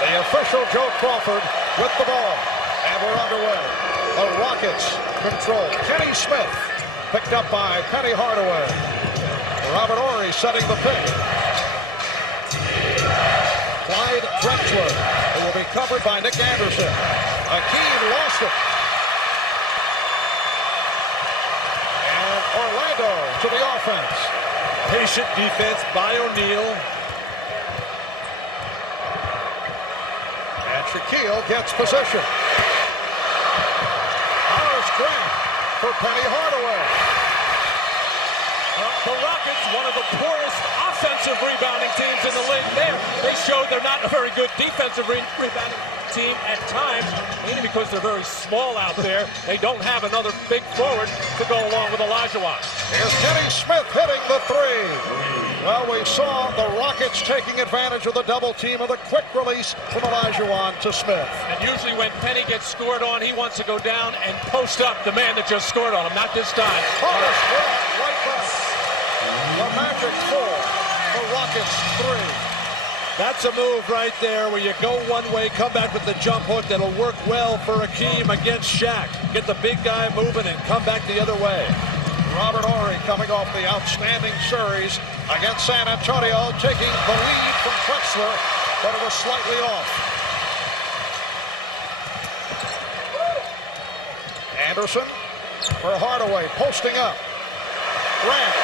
The official Joe Crawford with the ball. And we're underway. The Rockets control. Kenny Smith picked up by Penny Hardaway. Robert Horry setting the pick. Clyde Drexler, who will be covered by Nick Anderson. Hakeem lost it. And Orlando to the offense. Patient defense by O'Neal. And Shaquille gets possession. Horace Grant for Penny Hardaway. The Rockets, one of the poorest offensive rebounding teams in the league there. They showed they're not a very good defensive rebounding team at times, mainly because they're very small out there. They don't have another big forward to go along with Olajuwon. Here's Kenny Smith hitting the three. Well, we saw the Rockets taking advantage of the double team of the quick release from Olajuwon to Smith. And usually when Penny gets scored on, he wants to go down and post up the man that just scored on him. Not this time. Horace Grant, right back. The Magic 4, the Rockets 3. That's a move right there where you go one way, come back with the jump hook that'll work well for Hakeem against Shaq. Get the big guy moving and come back the other way. Robert Horry coming off the outstanding series against San Antonio, taking the lead from Drexler, but it was slightly off. Anderson for Hardaway, posting up. Grant.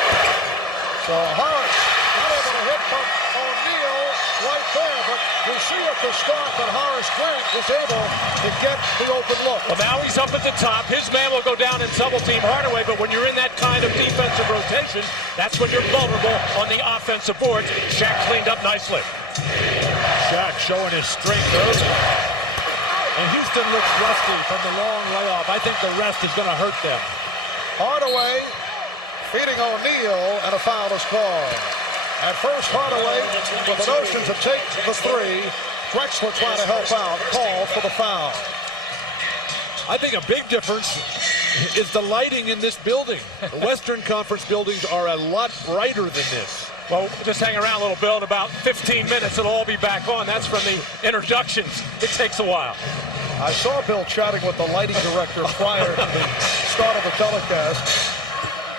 So Horace not able to hit from O'Neal right there, but we see at the start that Horace Grant is able to get the open look. Well, now he's up at the top. His man will go down and double team Hardaway, but when you're in that kind of defensive rotation, that's when you're vulnerable on the offensive boards. Shaq cleaned up nicely. Shaq showing his strength early. And Houston looks rusty from the long layoff. I think the rest is going to hurt them. Hardaway feeding O'Neal, and a foul is called. At first, Hardaway with the notion to take the three. Drexler trying to help out, called for the foul. I think a big difference is the lighting in this building. The Western Conference buildings are a lot brighter than this. Well, just hang around a little, Bill. In about 15 minutes, it'll all be back on. That's from the introductions. It takes a while. I saw Bill chatting with the lighting director prior to the start of the telecast.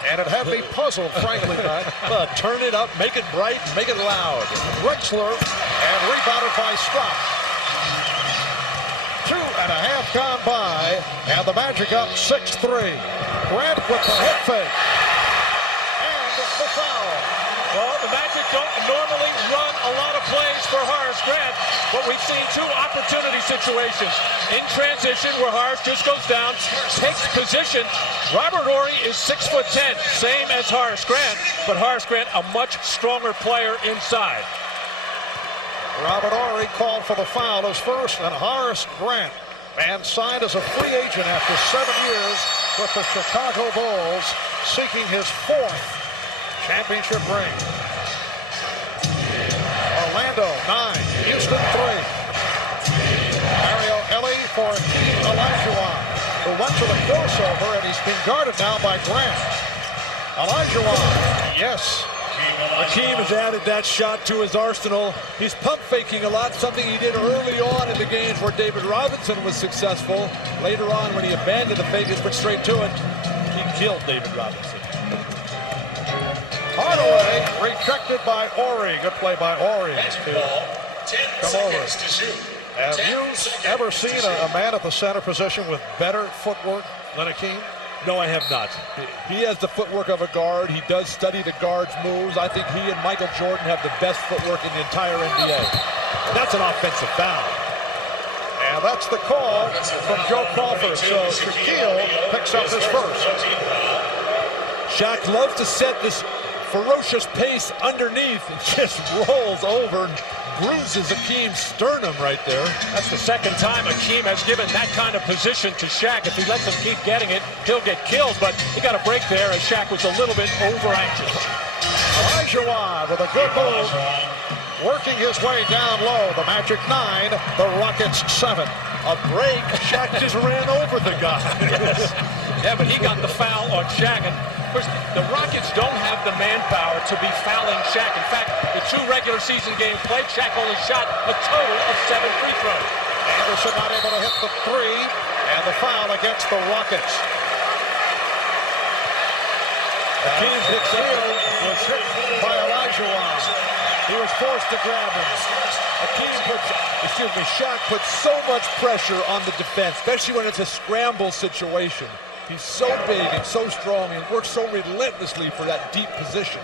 And it had me puzzled, frankly, Matt. Turn it up, make it bright, make it loud. Drexler, and rebounded by Scott. 2.5 gone by, and the Magic up 6-3. Grant with the hip fake. And the foul. Well, the Magic don't normally run a lot of plays for Horace Grant, but we've seen two opportunity situations. In transition, where Horace just goes down, takes position. Robert Horry is 6'10", same as Horace Grant, but Horace Grant a much stronger player inside. Robert Horry called for the foul as first, and Horace Grant, man signed as a free agent after 7 years with the Chicago Bulls, seeking his 4th championship ring. Orlando 9, Houston 3. Mario Ellie for Olajuwon, who went to the crossover, and he's been guarded now by Grant. Olajuwon, yes. Hakeem has added that shot to his arsenal. He's pump faking a lot, something he did early on in the games where David Robinson was successful. Later on, when he abandoned the fake and went straight to it, he killed David Robinson. Hardaway rejected by Horry. Good play by Horry. Come over. Have you ever seen a man at the center position with better footwork than Hakeem? No, I have not. He has the footwork of a guard. He does study the guard's moves. I think he and Michael Jordan have the best footwork in the entire NBA. That's an offensive foul. And that's the call from Joe Crawford. So Shaquille picks up his first. Shaq loves to set this ferocious pace underneath and just rolls over and bruises Hakeem's sternum right there. That's the second time Hakeem has given that kind of position to Shaq. If he lets him keep getting it, he'll get killed, but he got a break there as Shaq was a little bit over anxious. Olajuwon with a good move. working his way down low. The Magic 9, the Rockets 7. A break. Shaq just ran over the guy. Yes. Yeah, but he got the foul on Shaq. And of course, the Rockets don't have the manpower to be fouling Shaq. In fact, the 2 regular season games played, Shaq only shot a total of 7 free throws. Anderson not able to hit the 3, and the foul against the Rockets. Hakeem picks up. Was hit by Olajuwon. He was forced to grab him. Shaq puts so much pressure on the defense, especially when it's a scramble situation. He's so big and so strong and works so relentlessly for that deep position.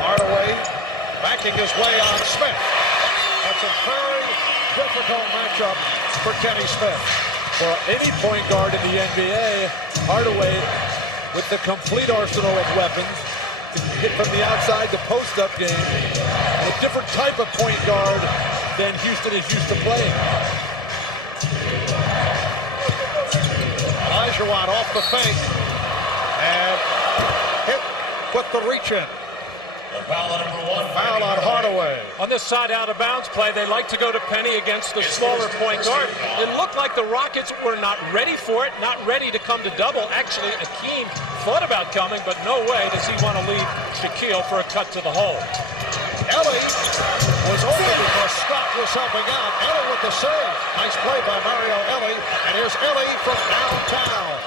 Hardaway backing his way on Smith. That's a very difficult matchup for Kenny Smith. For any point guard in the NBA, Hardaway, with the complete arsenal of weapons, can hit from the outside the post-up game. A different type of point guard than Houston is used to playing. Olajuwon off the fake and hit with the reach in. Foul on Hardaway. On this side out of bounds play, they like to go to Penny against the smaller point guard. It looked like the Rockets were not ready for it, not ready to come to double. Actually, Hakeem thought about coming, but no way does he want to leave Shaquille for a cut to the hole. Ellie was open because Scott was helping out. Ellie with the save. Nice play by Mario Ellie. And here's Ellie from downtown.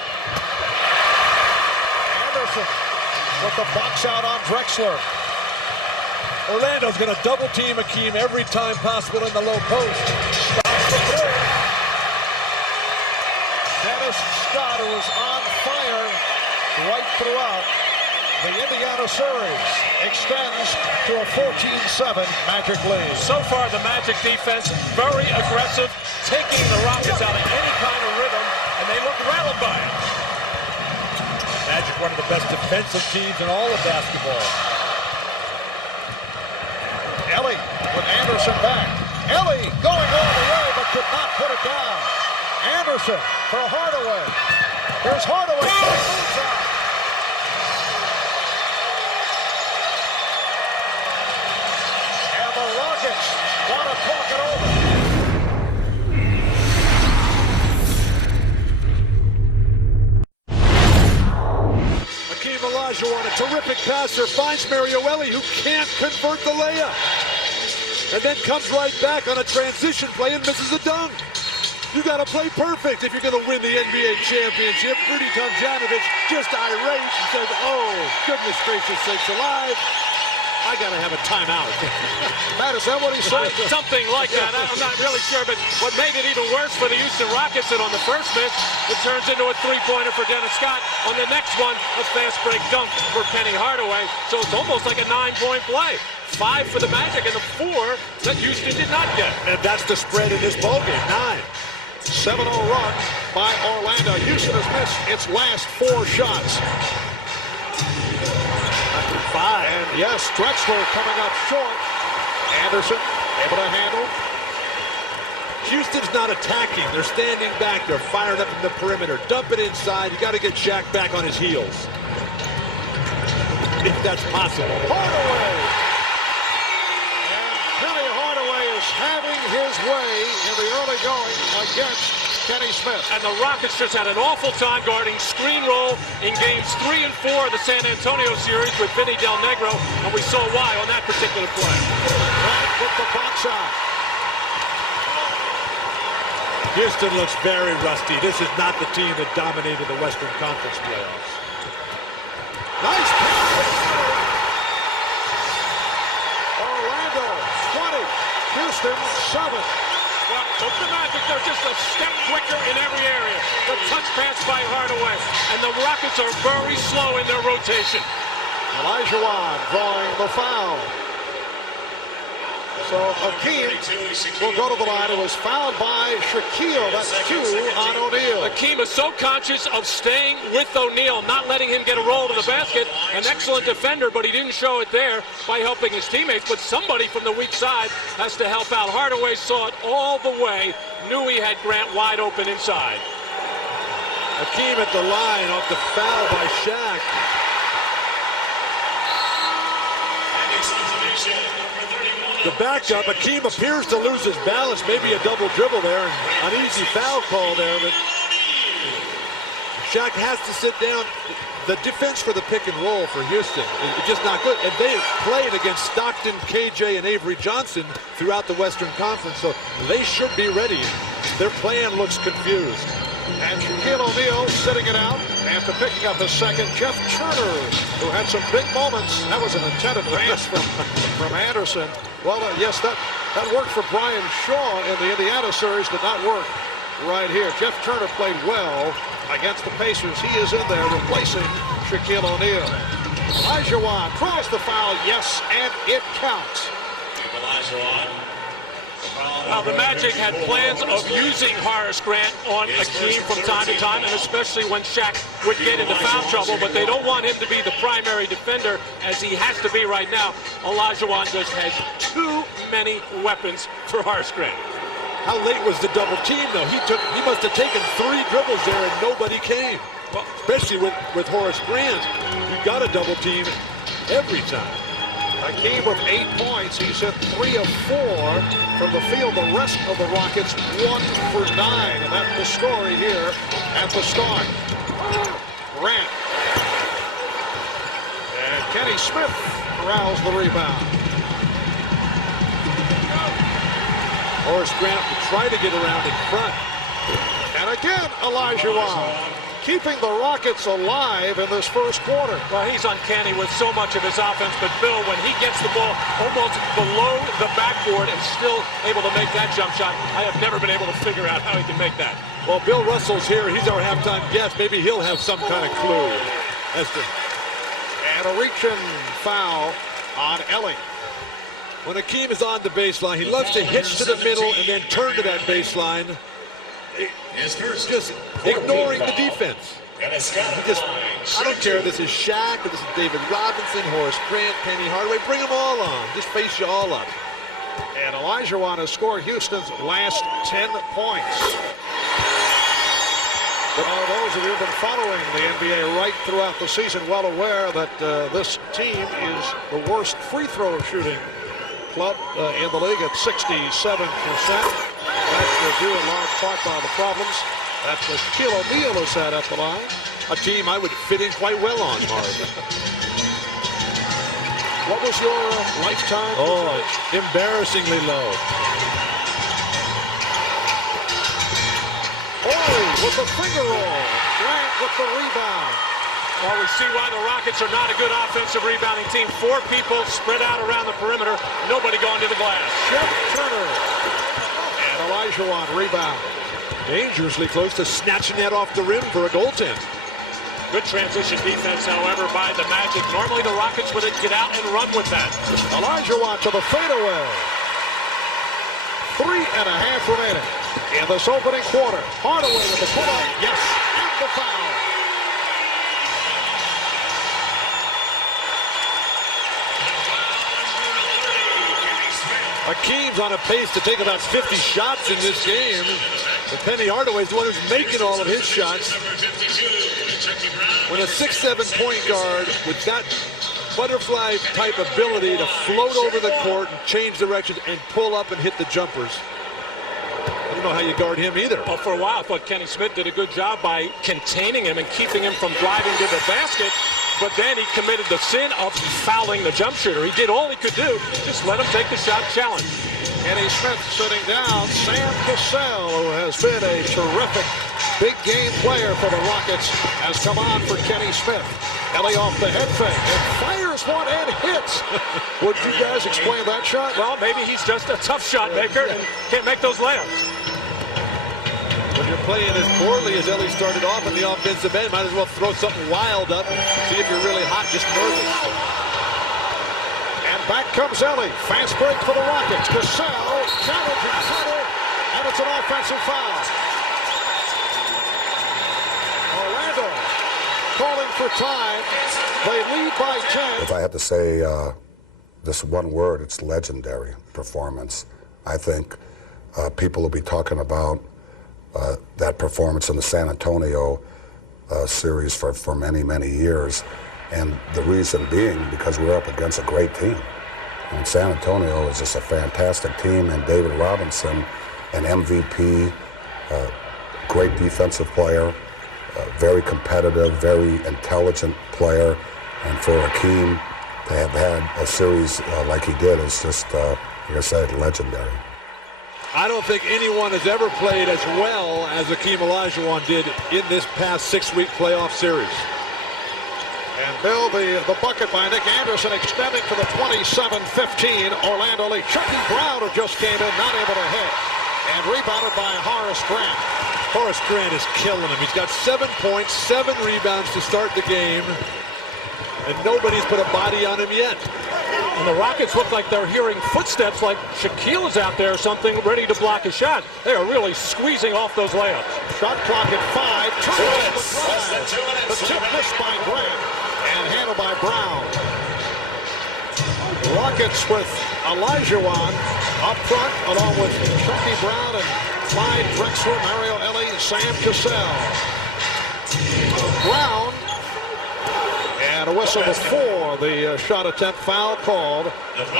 Anderson with the box out on Drexler. Orlando's going to double team Hakeem every time possible in the low post. Stops the 3. Dennis Scott, who is on fire right throughout the Indiana series, extends to a 14-7 Magic lead. So far, the Magic defense very aggressive, taking the Rockets out of any kind of rhythm, and they look rattled by it. Magic, one of the best defensive teams in all of basketball. Ellie with Anderson back. Ellie going all the way, but could not put it down. Anderson for Hardaway. Here's Hardaway. Moves out. And the Rockets want to talk it over. Hakeem Olajuwon, a terrific passer, finds Mario Ellie, who can't convert the layup. And then comes right back on a transition play and misses a dunk. You got to play perfect if you're going to win the NBA championship. Rudy Tomjanovich just irate and says, oh, goodness gracious sakes alive, I got to have a timeout. Matt, is that what he said? Something like that. I'm not really sure, but what made it even worse for the Houston Rockets that on the first miss, it turns into a 3-pointer for Dennis Scott. On the next one, a fast break dunk for Penny Hardaway. So it's almost like a 9-point play. 5 for the Magic and the 4 that Houston did not get. And that's the spread in this ballgame, 9. 7-0 run by Orlando. Houston has missed its last 4 shots. 5. And yes, Drexler coming up short. Anderson able to handle. Houston's not attacking. They're standing back. They're firing up from the perimeter. Dump it inside. You got to get Shaq back on his heels. If that's possible. Hardaway. And Penny Hardaway is having his way in the early going against Kenny Smith. And the Rockets just had an awful time guarding screen roll in games 3 and 4 of the San Antonio series with Vinny Del Negro, and we saw why on that particular play. Right with the box out. Houston looks very rusty. This is not the team that dominated the Western Conference playoffs. Nice pass. Orlando 20, Houston 7. Well, the Magic, they're just a step quicker in every area. The touch pass by Hardaway, and the Rockets are very slow in their rotation. Olajuwon drawing the foul. So Hakeem will go to the line. It was fouled by Shaquille. That's 2 on O'Neal. Hakeem is so conscious of staying with O'Neal, not letting him get a roll to the basket. An excellent defender, but he didn't show it there by helping his teammates. But somebody from the weak side has to help out. Hardaway saw it all the way, knew he had Grant wide open inside. Hakeem at the line off the foul by Shaq. The backup, Hakeem appears to lose his balance. Maybe a double dribble there. An uneasy foul call there, but Shaq has to sit down. The defense for the pick and roll for Houston is just not good. And they have played against Stockton, KJ, and Avery Johnson throughout the Western Conference, so they should be ready. Their plan looks confused. And Shaquille O'Neal sitting it out after picking up his second. Jeff Turner, who had some big moments. That was an intended pass from Anderson. Well, yes, that worked for Brian Shaw in the Indiana series. Did not work right here. Jeff Turner played well against the Pacers. He is in there replacing Shaquille O'Neal. Olajuwon draws the foul. Yes, and it counts. Now, the Magic had plans of using Horace Grant on Hakeem from time to time, and especially when Shaq would get into foul trouble, but they don't want him to be the primary defender, as he has to be right now. Olajuwon just has too many weapons for Horace Grant. How late was the double team, though? He must have taken 3 dribbles there, and nobody came. Well, especially with Horace Grant. You got a double team every time. Hakeem with 8 points. He's hit 3 of 4 from the field. The rest of the Rockets 1 for 9. And that's the story here at the start. Grant. And Kenny Smith corrals the rebound. Horace Grant will try to get around in front. And again, Olajuwon keeping the Rockets alive in this first quarter. Well, he's uncanny with so much of his offense, but Bill, when he gets the ball almost below the backboard and still able to make that jump shot, I have never been able to figure out how he can make that. Well, Bill Russell's here. He's our halftime guest. Maybe he'll have some kind of clue. And a reach-in foul on Ellie. When Hakeem is on the baseline, he loves to hitch to the middle and then turn to that baseline. Just ignoring the defense. I don't care if this is Shaq, or this is David Robinson, Horace Grant, Penny Hardaway. Bring them all on. Just face you all up. And Olajuwon has scored Houston's last 10 points. Those of you who have been following the NBA right throughout the season well aware that this team is the worst free throw shooting club in the league at 67%. That's due in large part by the problems that Shaquille O'Neal has had at the line. A team I would fit in quite well on, Mark. What was your lifetime? Oh, embarrassingly low. Horry with the finger roll. Grant with the rebound. Well, we see why the Rockets are not a good offensive rebounding team. 4 people spread out around the perimeter. Nobody going to the glass. Jeff Turner. And Olajuwon rebound. Dangerously close to snatching that off the rim for a goaltend. Good transition defense, however, by the Magic. Normally the Rockets would get out and run with that. Olajuwon to the fadeaway. 3.5 remaining in this opening quarter. Hardaway with the pull-up. Yes, and the foul. Hakeem's on a pace to take about 50 shots in this game. But Penny Hardaway's the one who's making all of his shots. When a 6'7" point guard with that butterfly-type ability to float over the court and change directions and pull up and hit the jumpers, I don't know how you guard him either. Well, for a while, I thought Kenny Smith did a good job by containing him and keeping him from driving to the basket. But then he committed the sin of fouling the jump shooter. He did all he could do. Just let him take the shot challenge. Kenny Smith sitting down. Sam Cassell, who has been a terrific big game player for the Rockets, has come on for Kenny Smith. Ellie off the head fake and fires one and hits. Would you guys explain that shot? Well, maybe he's just a tough shot maker and can't make those layups. When you're playing as poorly as Ellie started off in the offensive end, might as well throw something wild up and see if you're really hot, just nervous. And back comes Ellie. Fast break for the Rockets. Cassell challenging Turner, and it's an offensive foul. Orlando calling for time. They lead by 10. If I had to say this one word, it's legendary performance. I think people will be talking about that performance in the San Antonio series for many, many years. And the reason being because we're up against a great team. And San Antonio is just a fantastic team, and David Robinson, an MVP, great defensive player, very competitive, very intelligent player, and for Hakeem to have had a series like he did is just, like I said, legendary. I don't think anyone has ever played as well as Hakeem Olajuwon did in this past 6-week playoff series. And Bill, the bucket by Nick Anderson extending to the 27-15 Orlando lead. Chucky Brown, who just came in, not able to hit. And rebounded by Horace Grant. Horace Grant is killing him. He's got 7 points, 7 rebounds to start the game. And nobody's put a body on him yet. And the Rockets look like they're hearing footsteps, like Shaquille is out there or something, ready to block a shot. They are really squeezing off those layups. Shot clock at 5. 2 minutes. The tip missed by Grant and handled by Brown. Rockets with Olajuwon up front, along with Chucky Brown and Clyde, Drexler, Mario Ellie, Sam Cassell. Brown. And a whistle before the shot attempt, foul called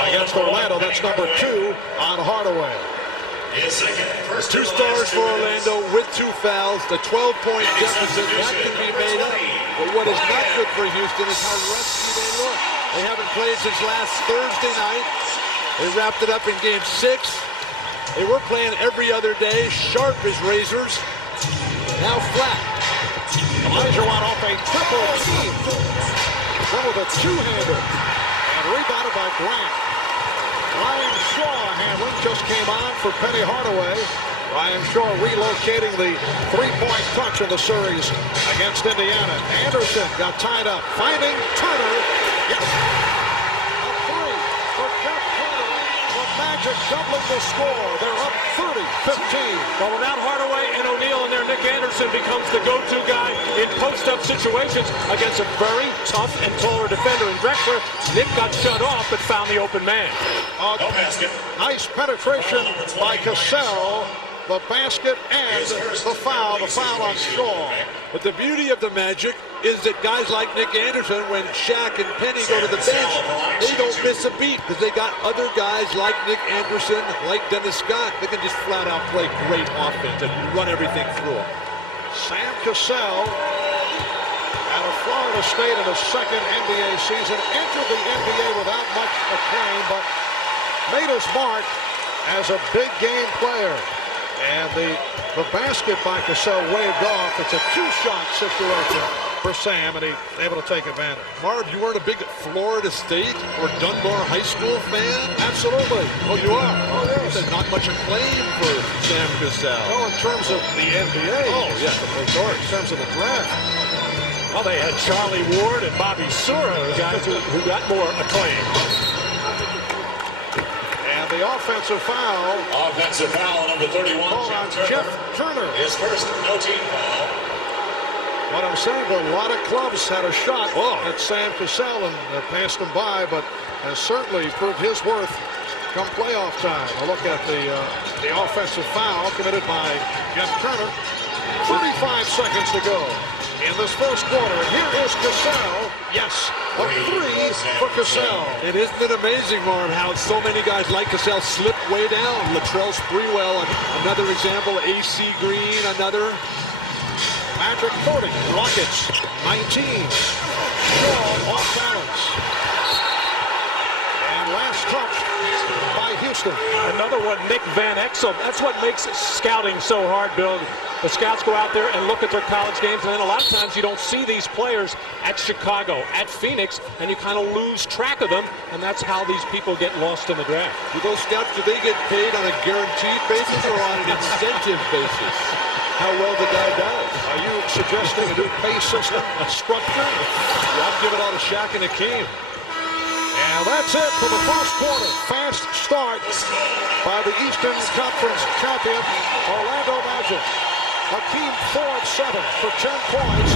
against Orlando. That's number 2 on Hardaway. 2 stars for Orlando with 2 fouls. The 12-point deficit, that can be made up. But what is not good for Houston is how rusty they look. They haven't played since last Thursday night. They wrapped it up in game 6. They were playing every other day, sharp as razors. Now flat. Olajuwon off a triple team. One with a two-hander. And rebounded by Grant. Ryan Shaw handling just came on for Penny Hardaway. Ryan Shaw relocating the three-point touch in the series against Indiana. Anderson got tied up. Finding Turner. Yes. A 3 for Jeff Turner. The Magic doubling the score. They're up 30-15. Well, without Hardaway and O'Neal in there, Nick Anderson becomes the go-to guy in post-up situations against a very tough and taller defender. In Drexler, Nick got shut off but found the open man. No basket. Nice penetration by Cassell. The basket and the foul on Shaw. But the beauty of the Magic is that guys like Nick Anderson, when Shaq and Penny go to the bench, they don't miss a beat because they got other guys like Nick Anderson, like Dennis Scott, that can just flat out play great offense and run everything through them. Sam Cassell, out of Florida State in his second NBA season, entered the NBA without much acclaim, but made his mark as a big game player. And the basket by Cassell waved off. It's a 2-shot situation for Sam, and he's able to take advantage. Marv, you weren't a big Florida State or Dunbar High School fan? Absolutely. Oh, you are? Oh, yes. There's not much acclaim for Sam Cassell. No, in terms of the NBA. Oh, yeah, of course. In terms of the draft. Well, they had Charlie Ward and Bobby Sura, the guys who got more acclaim. And the offensive foul. Offensive foul, number 31. Called on Jeff Turner. His first no-team foul. What I'm saying, a lot of clubs had a shot at Sam Cassell and passed him by, but has certainly proved his worth come playoff time. A look at the offensive foul committed by Jeff Turner. 35 seconds to go in this first quarter. And here is Cassell. Yes, a 3 for Cassell. And isn't it amazing, Marv, how so many guys like Cassell slip way down? Latrell Sprewell, another example. AC Green, another. Magic 30, Rockets 19. Shaw off balance. And last touch by Houston. Another one, Nick Van Exel. That's what makes scouting so hard, Bill. The scouts go out there and look at their college games, and then a lot of times you don't see these players at Chicago, at Phoenix, and you kind of lose track of them, and that's how these people get lost in the draft. Do those scouts, do they get paid on a guaranteed basis or on an incentive basis? How well the guy does. Are you suggesting a new pay system structure? Yeah, I'd give it all to Shaq and Hakeem. And that's it for the first quarter. Fast start by the Eastern Conference champion, Orlando Magic. Hakeem 4 of 7 for 10 points.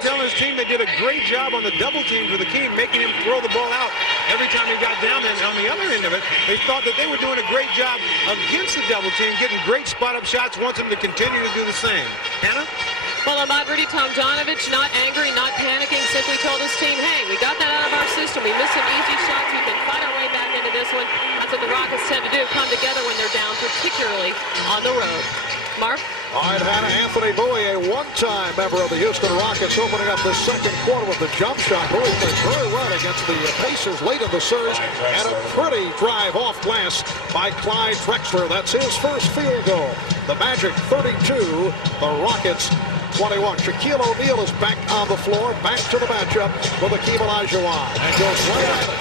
Telling his team they did a great job on the double team with Hakeem, making him throw the ball out every time he got down there. And on the other end of it, they thought that they were doing a great job against the double team, getting great spot-up shots, wants him to continue to do the same. Hannah? Well, our Rudy Tomjanovich, not angry, not panicking, simply told his team, hey, we got that out of our system. We missed some easy shots. We can fight our way back into this one. That's what the Rockets tend to do, come together when they're down, particularly on the road. Mark? All right, Hannah, Anfernee Bowie, a one-time member of the Houston Rockets, opening up the second quarter with the jump shot. Bowie played very well against the Pacers late in the surge, and a pretty drive off glass by Clyde Drexler. That's his first field goal. The Magic 32, the Rockets 21. Shaquille O'Neal is back on the floor, back to the matchup with Hakeem Olajuwon, and goes right at it.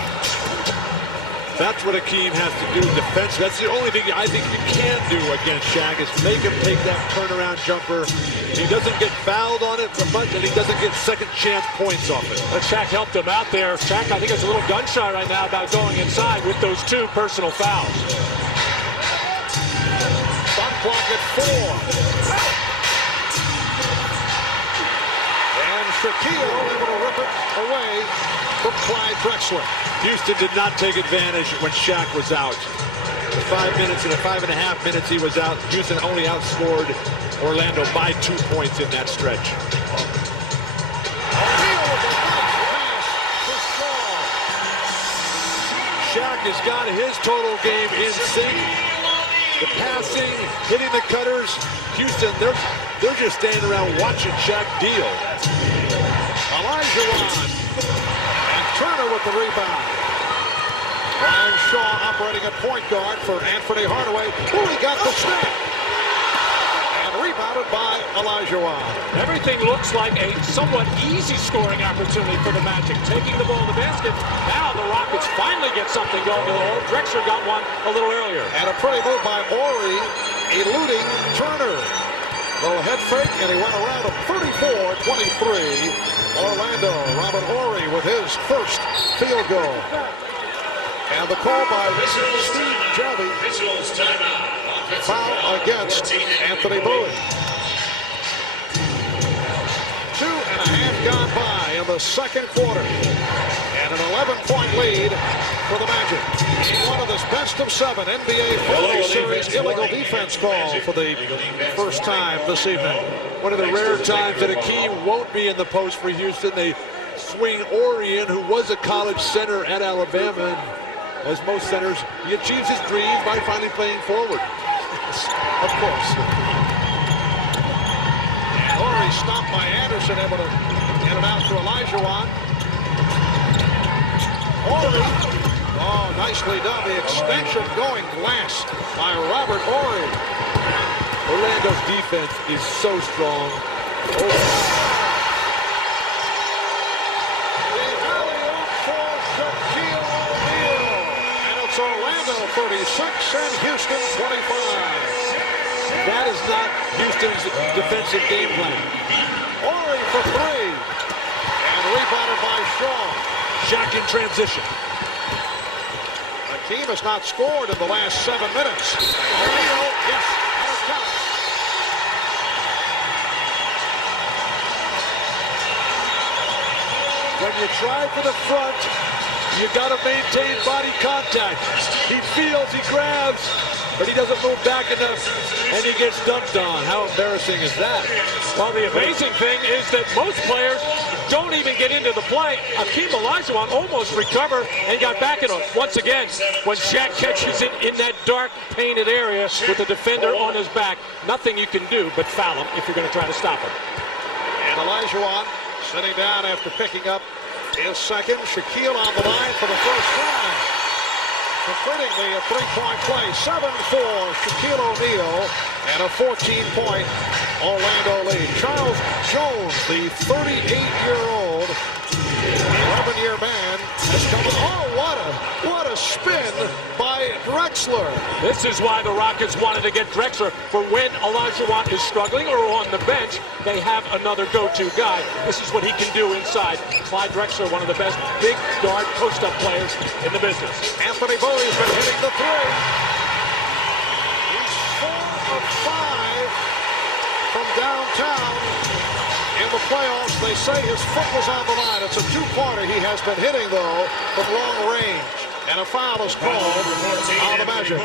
That's what Hakeem has to do in defense. That's the only thing I think you can do against Shaq is make him take that turnaround jumper. He doesn't get fouled on it much, and he doesn't get second chance points off it. But Shaq helped him out there. Shaq, I think, has a little gun shy right now about going inside with those 2 personal fouls. Shot clock at 4. Shaquille able to rip it away from Clyde Drexler. Houston did not take advantage when Shaq was out. The 5 minutes and the 5.5 minutes he was out, Houston only outscored Orlando by 2 points in that stretch. Shaq has got his total game in sync. The passing, hitting the cutters. Houston, they're just standing around watching Shaq deal. Olajuwon and Turner with the rebound. Brian Shaw operating at point guard for Anfernee Hardaway. Bowie got the snap. And rebounded by Olajuwon. Everything looks like a somewhat easy scoring opportunity for the Magic. Taking the ball in the basket. Now the Rockets finally get something going to the hole. Drexler got one a little earlier. And a pretty move by Horry, eluding Turner. Little head fake, and he went around a 34-23. Orlando, Robert Horry with his first field goal. And the call by Steve Jarvie. Foul against Anfernee Bowie. 2.5 gone by in the second quarter. And an 11-point lead for the Magic. In one of this best-of-7 NBA Finals Series illegal defense call for the first time this evening. One of the rare times that Hakeem won't be in the post for Houston. They swing Horry in, who was a college center at Alabama. And as most centers, he achieves his dreams by finally playing forward. Of course. And Horry stopped by Anderson, able to get it out to Olajuwon. Horry, oh, nicely done. The extension going glass by Robert Horry. Orlando's defense is so strong. The alley-oop for Shaquille O'Neal. And it's Orlando 36 and Houston 25. That is not Houston's defensive game plan. Horry for 3. And rebounded by Shaw. Shaq in transition. Hakeem has not scored in the last 7 minutes. O'Neal, yes, and a count. When you try for the front, you got to maintain body contact. He feels, he grabs, but he doesn't move back enough, and he gets dunked on. How embarrassing is that? Well, the amazing thing is that most players don't even get into the play. Hakeem Olajuwon almost recovered and got back in it. Once again, when Shaq catches it in that dark, painted area with the defender on his back, nothing you can do but foul him if you're going to try to stop him. And Olajuwon sitting down after picking up his second. Shaquille on the line for the first time. Completing the three-point play. 7-4 Shaquille O'Neal and a 14-point Orlando lead. Charles Jones, the 38-year-old, 11-year man, has come in. Oh, what a spin by Drexler. This is why the Rockets wanted to get Drexler, for when Olajuwon is struggling or on the bench, they have another go-to guy. This is what he can do inside. Clyde Drexler, one of the best big guard post-up players in the business. Anfernee Bowie's been hitting the three. He's 4 of 5 from downtown in the playoffs. They say his foot was on the line. It's a two-parter he has been hitting, though, from long range. And a foul is called on the Magic.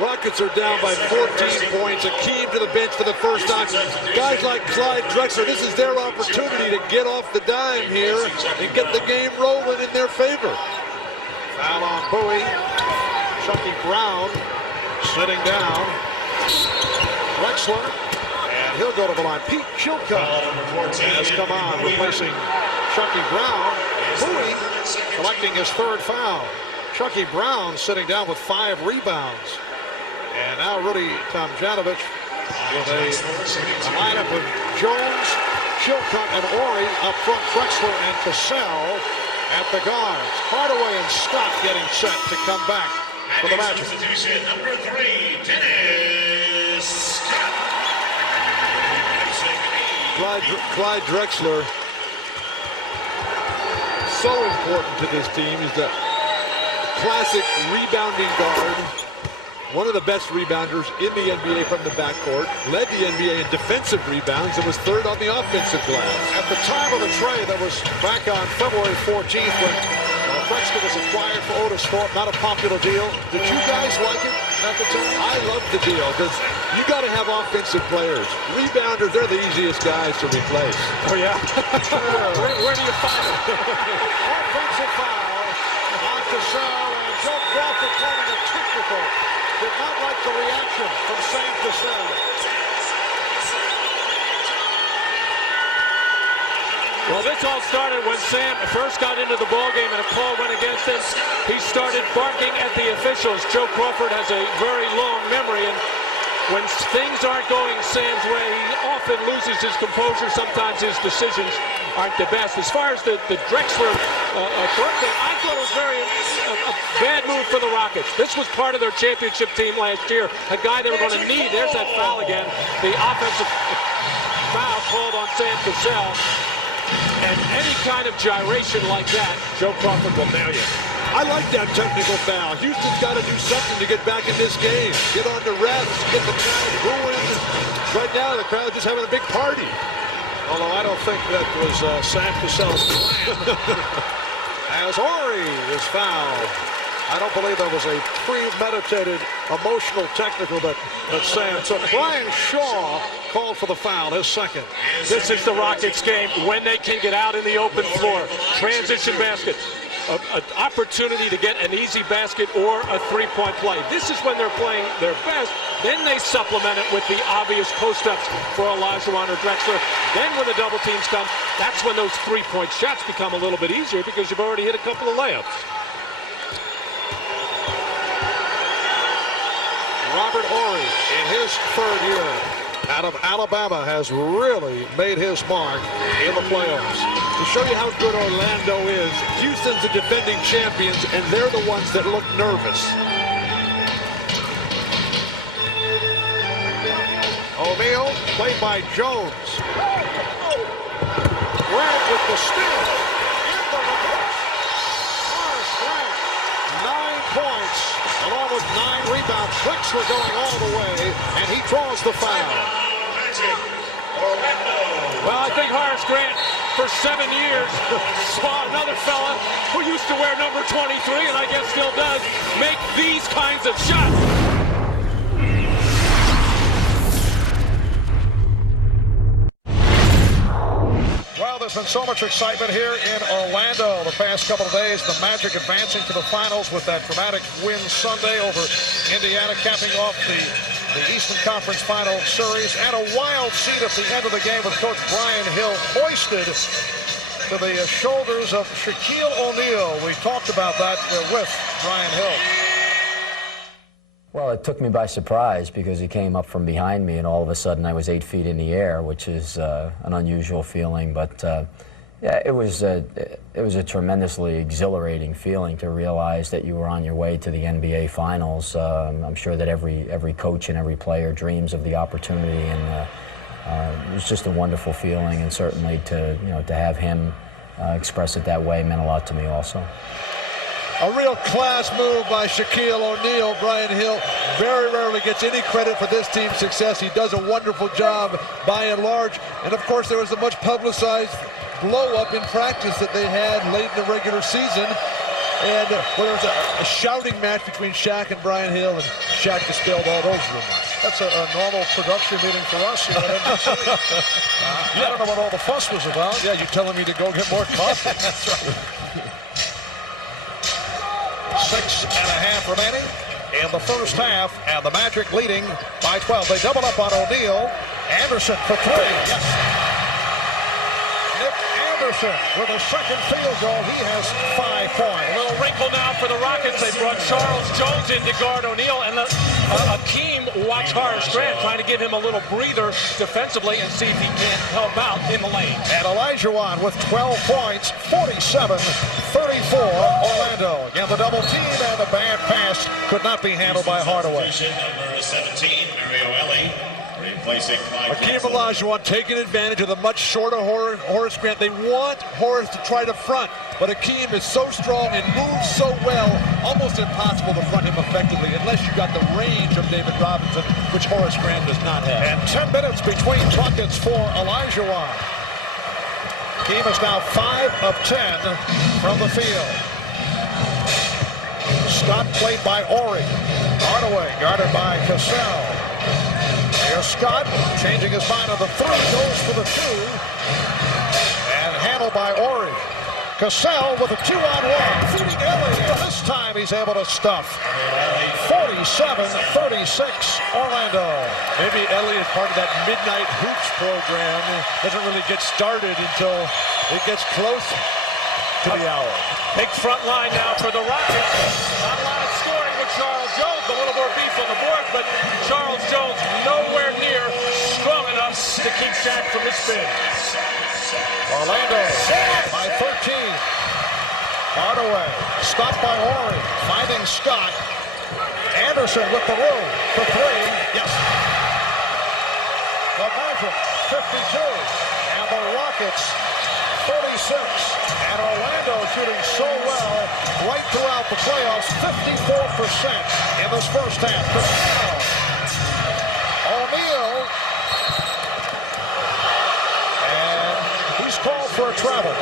Rockets are down by 14 points. Hakeem to the bench for the first time. Guys like Clyde, Drexler, this is their opportunity to get off the dime here and get the game rolling in their favor. Foul on Bowie. Chucky Brown sitting down. Drexler, and he'll go to the line. Pete Chillcutt has come on, replacing Chucky Brown. Bowie collecting his third foul. Chucky Brown sitting down with 5 rebounds. And now Rudy Tomjanovich with a lineup of Jones, Chillcutt, and Horry up front. Drexler and Cassell at the guards. Hardaway and Scott getting set to come back for the Magic. Substitution number 3, Dennis Scott. Clyde Drexler, so important to this team. He's the classic rebounding guard. One of the best rebounders in the NBA from the backcourt. Led the NBA in defensive rebounds and was third on the offensive glass. At the time of the trade, that was back on February 14th when Drexler was acquired for Otis Thorpe. Not a popular deal. Did you guys like it at the time? I loved the deal because you got to have offensive players. Rebounders, they're the easiest guys to replace. Oh, yeah. where do you find them? Offensive foul on Cassell, and Joe Crawford calling a technical. Did not like the reaction from Sam Cassell. Well, this all started when Sam first got into the ballgame and a call went against him. He started barking at the officials. Joe Crawford has a very long memory, and when things aren't going Sam's way, he often loses his composure. Sometimes his decisions aren't the best. As far as the Drexler birthday, I thought it was a bad move for the Rockets. This was part of their championship team last year. A guy they were going to need. There's that foul again. The offensive foul called on Sam Cassell. And any kind of gyration like that, Joe Crawford will nail you. I like that technical foul. Houston's got to do something to get back in this game. Get on the refs, get the crowd booing. Right now, the crowd's just having a big party. Although I don't think that was Sam Cassell's plan. As Horry is fouled. I don't believe that was a premeditated, emotional technical that Sam took. Brian Shaw called for the foul, his second. This is the Rockets game when they can get out in the open floor. Transition basket. An opportunity to get an easy basket or a three-point play. This is when they're playing their best. Then they supplement it with the obvious post-ups for Olajuwon or Drexler. Then when the double teams come, that's when those three-point shots become a little bit easier because you've already hit a couple of layups. Robert Horry, in his third year out of Alabama, has really made his mark in the playoffs. To show you how good Orlando is, Houston's the defending champions, and they're the ones that look nervous. O'Neal, played by Jones. Grant with the steal. In the reverse. Horace Grant, 9 points, along with 9 rebounds. Drexler going all the way, and he draws the foul. Well, I think Horace Grant, for 7 years, saw another fella who used to wear number 23, and I guess still does, make these kinds of shots. Well, there's been so much excitement here in Orlando the past couple of days. The Magic advancing to the finals with that dramatic win Sunday over Indiana, capping off the Eastern Conference Final Series, and a wild scene at the end of the game with Coach Brian Hill hoisted to the shoulders of Shaquille O'Neal. We talked about that with Brian Hill. Well, it took me by surprise because he came up from behind me, and all of a sudden I was 8 feet in the air, which is an unusual feeling. But yeah, it was a tremendously exhilarating feeling to realize that you were on your way to the NBA Finals. I'm sure that every coach and every player dreams of the opportunity, and it was just a wonderful feeling. And certainly to have him express it that way meant a lot to me also. A real class move by Shaquille O'Neal. Brian Hill very rarely gets any credit for this team's success. He does a wonderful job by and large. And of course, there was a much publicized blow-up in practice that they had late in the regular season. And well, there was a shouting match between Shaq and Brian Hill, and Shaq dispelled all those rumors. That's a normal production meeting for us here at NBC. I don't know what all the fuss was about. Yeah, you're telling me to go get more coffee. That's right. 6.5 remaining in the first half, and the Magic leading by 12. They double up on O'Neal. Anderson for three. Yes. Nick Anderson with a second field goal. He has 5 points. A little wrinkle now for the Rockets. They brought Charles Jones in to guard O'Neal, and Hakeem watched Horace Grant, trying to give him a little breather defensively and see if he can help out in the lane. And Olajuwon with 12 points, 47-34 Orlando. Again, the double team and the bad pass could not be handled by Hardaway. Number 17, Ellie. Replacing Clyde. Hakeem Olajuwon taking advantage of the much shorter Horace Grant. They want Horace to try to front, but Hakeem is so strong and moves so well, almost impossible to front him effectively unless you got the range of David Robinson, which Horace Grant does not have. And 10 minutes between buckets for Olajuwon. Hakeem is now 5 of 10 from the field. Scott played by Horry. Hardaway guarded by Cassell. Here's Scott, changing his mind on the 3, goes for the 2, and handled by Horry. Cassell with a 2-on-1, feeding Ellie, and this time he's able to stuff. 47-36 Orlando. Maybe Ellie is part of that Midnight Hoops program. Doesn't really get started until it gets close to the hour. Big front line now for the Rockets. Not a lot of scoring with Charles Jones. A little more beef on the board, but Charles Jones nowhere near strong enough to keep Shaq from the spin. Orlando by 13. Hardaway stopped by Horry, finding Scott. Anderson with the room for 3. Yes. The Magic 52 and the Rockets 46. And Orlando shooting so well right throughout the playoffs, 54% in this first half. O'Neal, and he's called for a travel.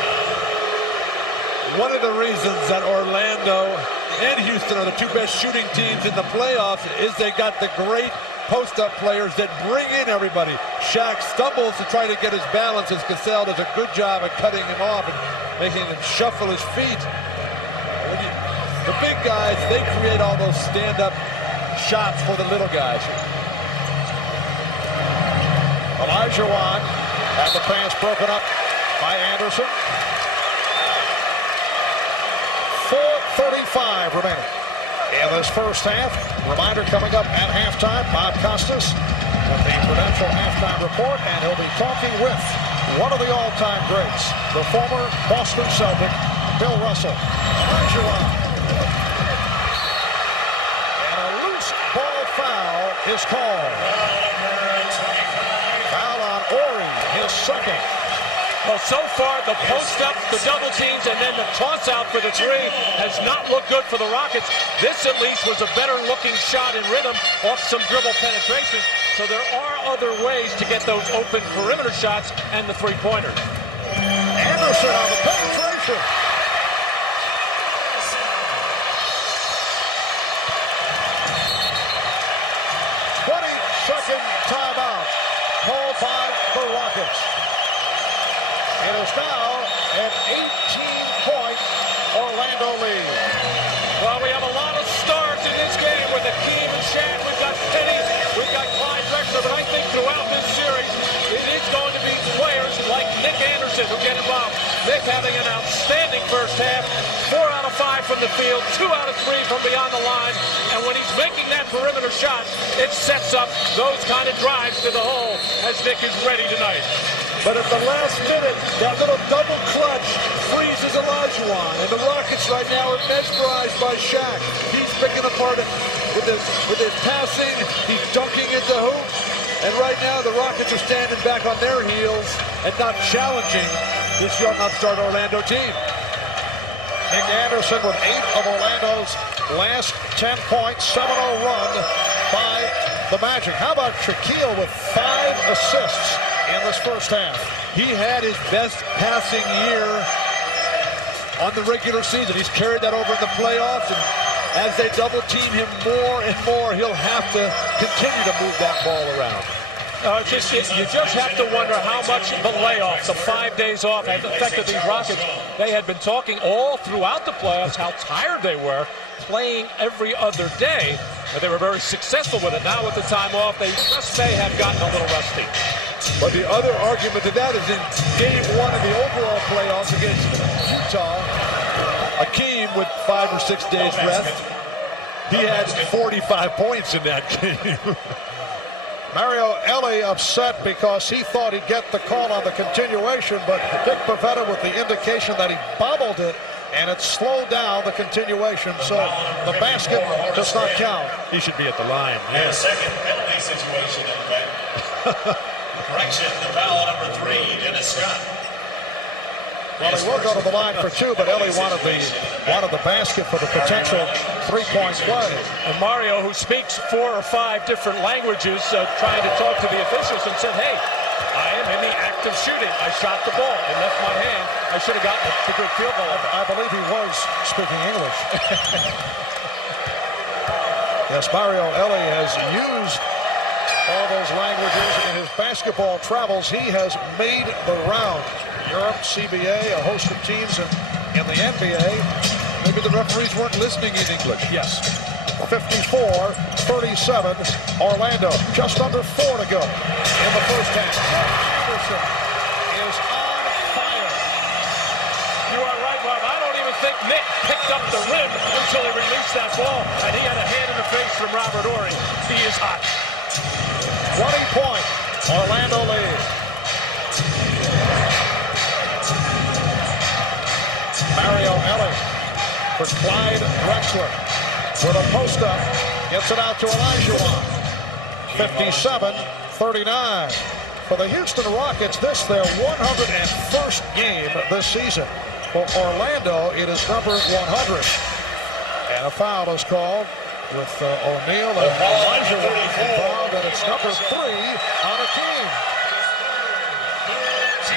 One of the reasons that Orlando and Houston are the 2 best shooting teams in the playoffs is they got the great post-up players that bring in everybody. Shaq stumbles to try to get his balance as Cassell does a good job of cutting him off and making him shuffle his feet. The big guys, they create all those stand-up shots for the little guys. Olajuwon had the pass broken up by Anderson. 4:35 remaining in this first half. Reminder coming up at halftime, Bob Costas with the Prudential halftime report, and he'll be talking with one of the all-time greats, the former Boston Celtic, Bill Russell. Olajuwon. And a loose ball foul is called. Foul on Horry, his second. Well, so far, the post-up, the double teams, and then the toss-out for the 3 has not looked good for the Rockets. This, at least, was a better-looking shot in rhythm off some dribble penetration. So there are other ways to get those open perimeter shots and the 3-pointers. Anderson on the penetration. Second timeout called by the Rockets. It is now an 18-point Orlando lead. Well, we have a lot of stars in this game with Hakeem and Shaq. We've got Penny, we've got Clyde Drexler, but I think throughout this series, it is going to be players like Nick Anderson who get involved. Nick having an outstanding first half, 4 out of 5 from the field, 2 out of 3 from beyond the line, and when he's making that perimeter shot, it sets up those kind of drives to the hole as Nick is ready tonight. But at the last minute, that little double clutch freezes Olajuwon. And the Rockets right now are mesmerized by Shaq. He's picking apart it with his passing. He's dunking at the hoop. And right now, the Rockets are standing back on their heels and not challenging this young upstart Orlando team. Nick Anderson with 8 of Orlando's last 10 points, 7-0 run by the Magic. How about Shaquille with 5 assists in this first half? He had his best passing year on the regular season. He's carried that over in the playoffs, and as they double team him more and more, he'll have to continue to move that ball around. You just have to wonder how much the layoff, the 5 days off, has affected these Rockets. They had been talking all throughout the playoffs how tired they were, playing every other day, but they were very successful with it. Now with the time off, they just may have gotten a little rusty. But the other argument to that is in game 1 of the overall playoffs against Utah, Hakeem with 5 or 6 days rest, he had 45 points in that game. Mario Ellie upset because he thought he'd get the call on the continuation, but Dick Pavetta with the indication that he bobbled it, and it slowed down the continuation, so the basket does not count. He should be at the line. Yeah. Second penalty situation in effect. Correction, the foul number 3, Dennis Scott. Well, he will go to the line for 2, but Ellie wanted the basket for the potential three-point play. And Mario, who speaks 4 or 5 different languages, trying to talk to the officials and said, hey, I am in the act of shooting. I shot the ball. It left my hand. I should have gotten a good field goal. I believe he was speaking English. Yes, Mario Ellie has used all those languages in his basketball travels. He has made the round. Europe, CBA, a host of teams in the NBA. Maybe the referees weren't listening in English. Yes. 54-37, Orlando. Just under 4 to go in the first half. Anderson is on fire. You are right, Rob. I don't even think Nick picked up the rim until he released that ball, and he had a hand in the face from Robert Horry. He is hot. 20-point Orlando lead. Mario Ellie for Clyde Drexler with a post-up. Gets it out to Olajuwon. 57-39. For the Houston Rockets, this their 101st game this season. For Orlando, it is number 100. And a foul is called with O'Neal and Olajuwon involved, and it's number 3 on Hakeem.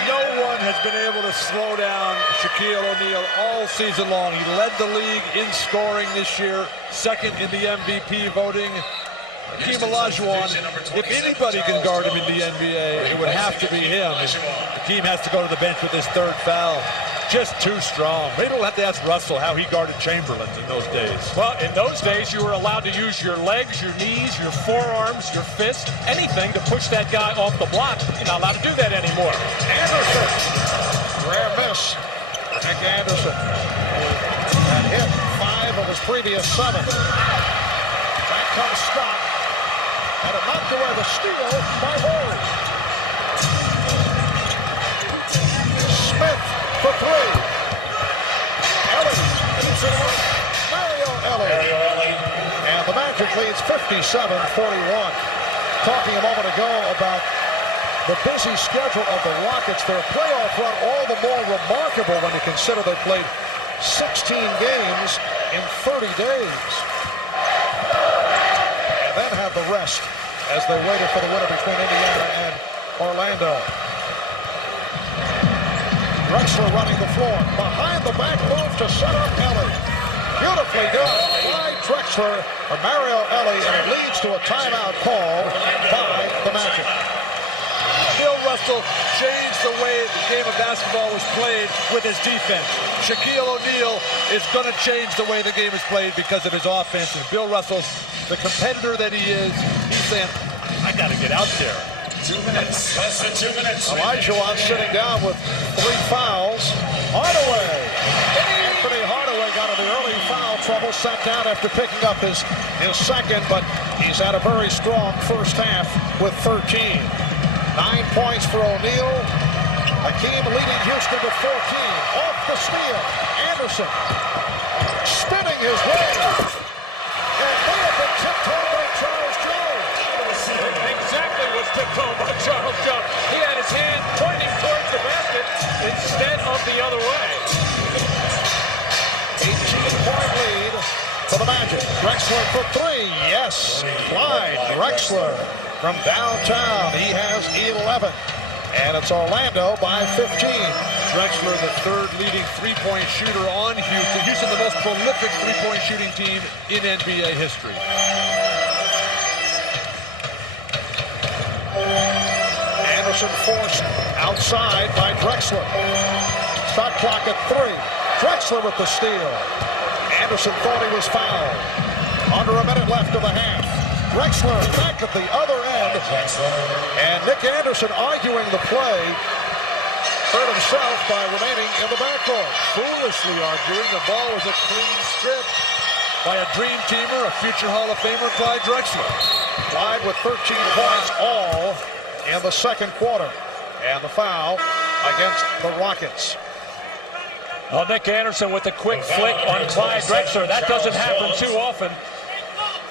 No one has been able to slow down Shaquille O'Neal all season long. He led the league in scoring this year, second in the MVP voting. Hakeem Olajuwon, if anybody can guard him in the NBA, it would have to be him. And Hakeem has to go to the bench with his 3rd foul. Just too strong. Maybe we'll have to ask Russell how he guarded Chamberlain in those days. Well, in those days, you were allowed to use your legs, your knees, your forearms, your fists, anything to push that guy off the block. You're not allowed to do that anymore. Anderson. Rare miss. Nick Anderson. That hit 5 of his previous 7. Back comes Scott. And it knocked away the steal by Horry. Smith for 3. Ellie keeps it up. Mario Ellie. And the Magic leads 57-41. Talking a moment ago about the busy schedule of the Rockets, their playoff run all the more remarkable when you consider they played 16 games in 30 days. And then had the rest as they waited for the winner between Indiana and Orlando. Drexler running the floor. Behind the back move to set up Ellie. Beautifully done by Drexler for Mario Ellie, and it leads to a timeout called by the Magic. Bill Russell changed the way the game of basketball was played with his defense. Shaquille O'Neal is going to change the way the game is played because of his offense. And Bill Russell, the competitor that he is, he's saying, I got to get out there. 2 minutes, less than 2 minutes. Olajuwon sitting down with 3 fouls. Hardaway. Hardaway got in the early foul trouble, sat down after picking up his second, but he's had a very strong first half with 13. 9 points for O'Neal. Hakeem leading Houston with 14. Off the steal. Anderson spinning his way. And may have been tipped-toed by Charles Jones. Exactly was tipped-toed by Charles Jones. He had his hand pointing towards the basket instead of the other way. 18-point lead for the Magic. Drexler for 3. Yes, Clyde Drexler from downtown. He has 11. And it's Orlando by 15. Drexler, the third leading three-point shooter on Houston. Houston, the most prolific three-point shooting team in NBA history. Anderson forced outside by Drexler. Shot clock at 3. Drexler with the steal. Anderson thought he was fouled. Under a minute left of the half. Drexler back at the other end. And Nick Anderson arguing the play. Hurt himself by remaining in the backcourt. Foolishly arguing. The ball was a clean strip by a dream teamer, a future Hall of Famer, Clyde Drexler. Clyde with 13 points all in the second quarter. And the foul against the Rockets. Oh, Nick Anderson with a quick flick on Clyde Drexler. That doesn't happen too often.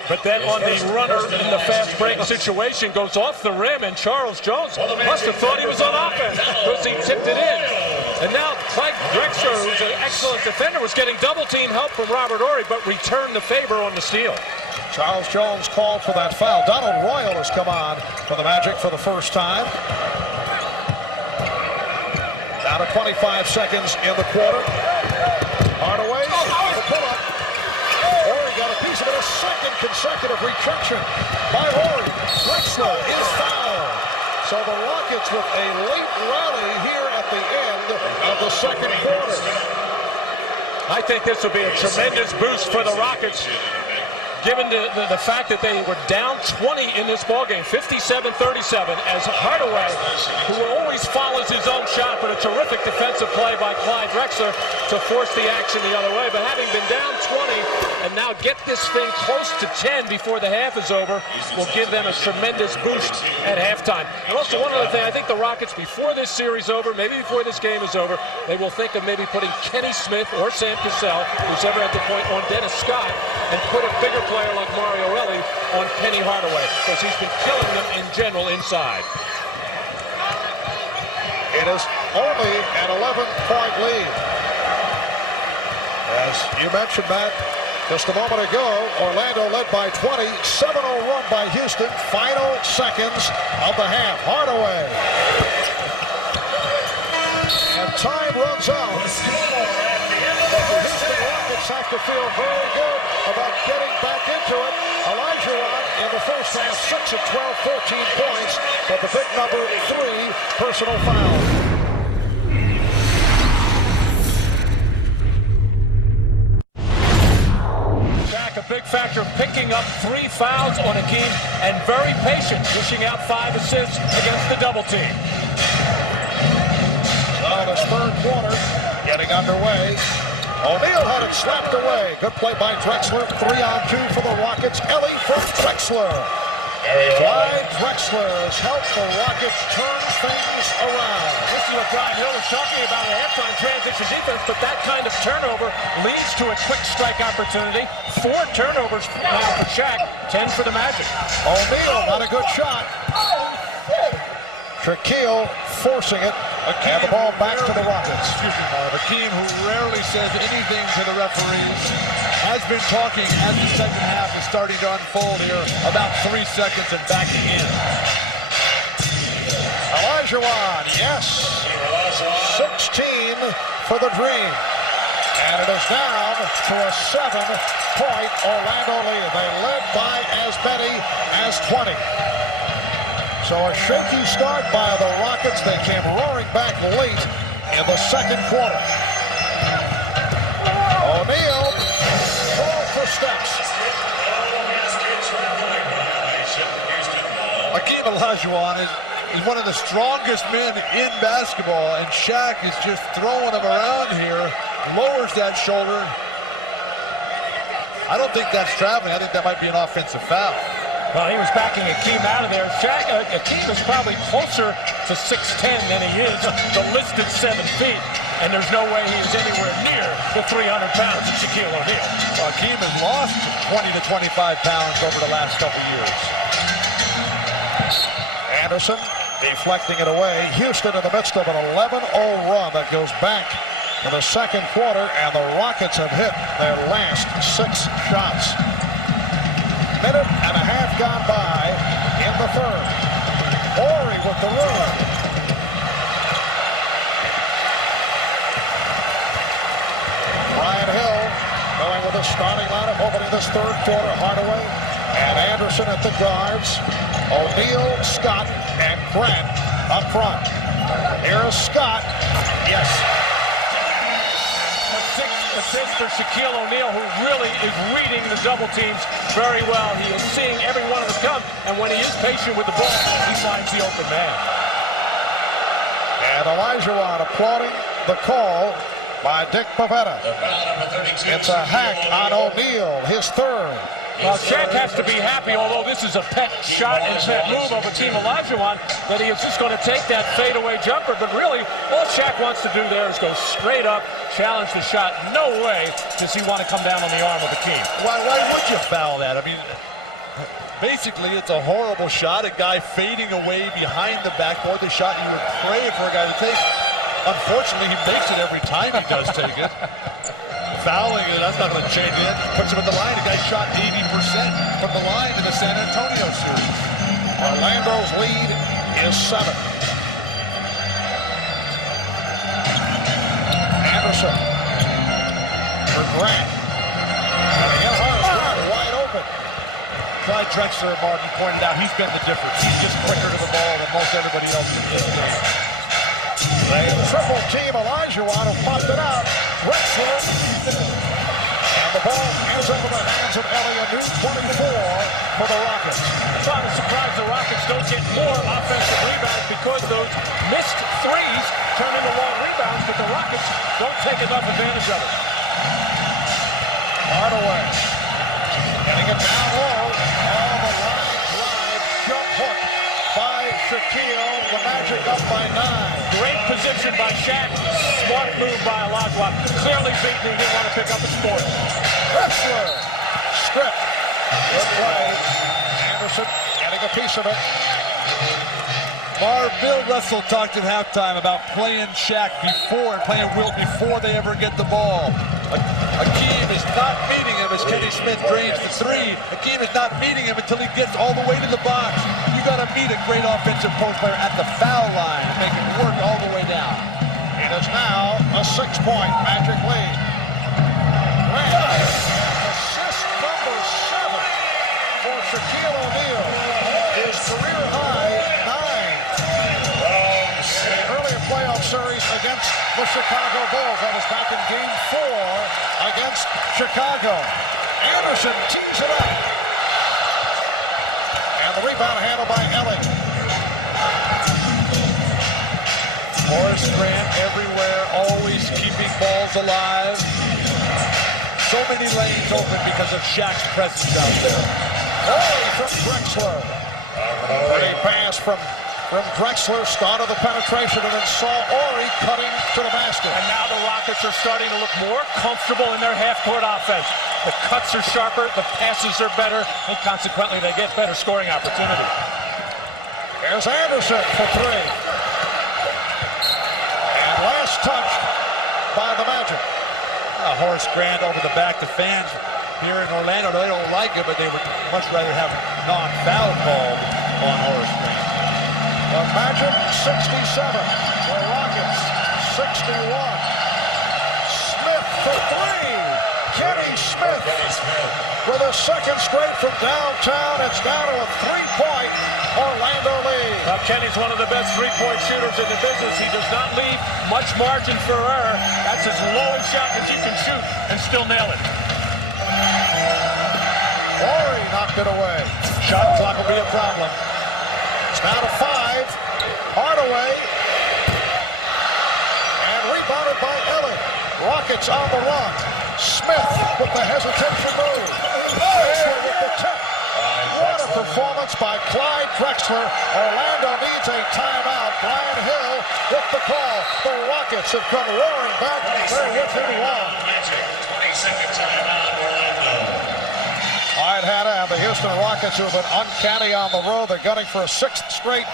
But then on the runner in the fast break situation goes off the rim, and Charles Jones must have thought he was on offense because he tipped it in. And now Clyde Drexler, who's an excellent defender, was getting double-team help from Robert Horry, but returned the favor on the steal. Charles Jones called for that foul. Donald Royal has come on for the Magic for the first time. Down to 25 seconds in the quarter. Hardaway, the pull-up. Horry got a piece of it, a second consecutive rejection by Horry. Drexler is fouled. So the Rockets with a late rally here at the end of the second quarter. I think this will be a tremendous boost for the Rockets, given the fact that they were down 20 in this ballgame, 57-37, as Hardaway, who always follows his own shot, but a terrific defensive play by Clyde Drexler to force the action the other way. But having been down 20 and now get this thing close to 10 before the half is over will give them a tremendous boost at halftime. And also one other thing, I think the Rockets, before this series over, maybe before this game is over, they will think of maybe putting Kenny Smith or Sam Cassell, who's ever at the point, on Dennis Scott, and put a bigger player like Mario Ellie on Penny Hardaway, because he's been killing them in general inside. It is only an 11-point lead. As you mentioned, Matt, just a moment ago, Orlando led by 20, 7-0 run by Houston, final seconds of the half. Hardaway. And time runs out. The Houston Rockets have to feel very good about getting back into it. Olajuwon in the first half, 6 of 12, 14 points, but the big number 3 personal foul. A big factor, picking up 3 fouls on Hakeem, and very patient, dishing out 5 assists against the double team. So this third quarter getting underway. O'Neal had it slapped away. Good play by Drexler. 3-on-2 for the Rockets. Ellie from Drexler. Clyde Drexler has helped the Rockets turn things around. This is what Brian Hill was talking about, a halftime transition defense, but that kind of turnover leads to a quick strike opportunity. 4 turnovers now for Shaq, 10 for the Magic. O'Neal, not a good shot. Shaquille forcing it, and the ball back to the Rockets. Excuse me, Marv. Hakeem, who rarely says anything to the referees, has been talking as the second half is starting to unfold here, about 3 seconds and backing in. Olajuwon, yes. 16 for the Dream. And it is down to a 7-point Orlando lead. They led by as many as 20. So a shaky start by the Rockets. They came roaring back late in the second quarter. O'Neal falls for steps. Hakeem Olajuwon is one of the strongest men in basketball, and Shaq is just throwing him around here, lowers that shoulder. I don't think that's traveling. I think that might be an offensive foul. Well, he was backing Hakeem out of there. Hakeem is probably closer to 6'10" than he is the listed 7 feet, and there's no way he is anywhere near the 300 pounds of Shaquille O'Neal. Well, Hakeem has lost 20 to 25 pounds over the last couple years. Anderson deflecting it away. Houston in the midst of an 11-0 run that goes back to the second quarter, and the Rockets have hit their last 6 shots. Minute and a half gone by in the third. Horry with the run. the starting lineup opening this third quarter. Hardaway and Anderson at the guards. O'Neal, Scott, and Grant up front. Here's Scott. Yes. A sixth assist for Shaquille O'Neal, who really is reading the double teams very well. He is seeing every one of them come, and when he is patient with the ball, he finds the open man. And Olajuwon applauding the call by Dick Pavetta. It's a hack on O'Neal, his third. Well, Shaq has to be happy, although this is a pet shot and pet move of Hakeem Olajuwon, that he is just going to take that fadeaway jumper. But really, all Shaq wants to do there is go straight up, challenge the shot. No way does he want to come down on the arm of Hakeem. Why would you foul that? I mean, basically, it's a horrible shot. A guy fading away behind the backboard. The shot you would pray for a guy to take. Unfortunately, he makes it every time he does take it. Fouling it, that's not going to change it. Puts him at the line. The guy shot 80% from the line in the San Antonio series. Orlando's lead is 7. Anderson for Grant. And again, Horace wide open. Clyde Drexler, Martin pointed out, he's been the difference. He's just quicker to the ball than most everybody else in this game. They triple team Olajuwon, who popped it out. Drexler. And the ball ends up in the hands of Ellie, a new 24 for the Rockets. It's not a surprise the Rockets don't get more offensive rebounds because those missed threes turn into long rebounds, but the Rockets don't take enough advantage of it. Hardaway getting it down low. Oh, the line drive jump hook by Shaquille. The Magic up by 9. Great position by Shaq. Smart move by Olajuwon. Clearly beaten. He didn't want to pick up his sport. Drexler stripped. Good play. Anderson getting a piece of it. Bill Russell talked at halftime about playing Shaq before and playing Wilt before they ever get the ball. Hakeem is not meeting him as Kenny Smith drains the 3. Hakeem is not meeting him until he gets all the way to the box. You got to meet a great offensive post player at the foul line and make it work all the way down. It is now a 6-point Magic lead. Grant, assist number 7 for Shaquille O'Neal. His career high 9. The earlier playoff series against the Chicago Bulls. That was back in Game 4 against Chicago. Anderson tees it up. And the rebound handled by Ellie. Horace Grant everywhere, always keeping balls alive. So many lanes open because of Shaq's presence out there. Horry from Drexler. Pretty pass from Drexler, started the penetration, and then saw Horry cutting to the basket. And now the Rockets are starting to look more comfortable in their half-court offense. The cuts are sharper, the passes are better, and consequently they get better scoring opportunity. There's Anderson for 3. And last touched by the Magic. Horace Grant over the back to fans here in Orlando. They don't like it, but they would much rather have a non-foul called on Horace Grant. The Magic 67. The Rockets 61. Smith for 3. Kenny Smith with a second straight from downtown. It's down to a 3-point Orlando lead. Now, Kenny's one of the best three-point shooters in the business. He does not leave much margin for error. That's as low a shot as you can shoot and still nail it. Horry knocked it away. Shot clock will be a problem. It's now to 5. Hardaway. And rebounded by Ellie. Rockets on the run. Smith with the hesitation move. Drexler with the tip. What a performance by Clyde Drexler. Orlando needs a timeout. Brian Hill with the call. The Rockets have come roaring back. They're within 1. 22nd timeout, Orlando. All right, Hannah, and the Houston Rockets, who have been uncanny on the road, they're gunning for a 6th straight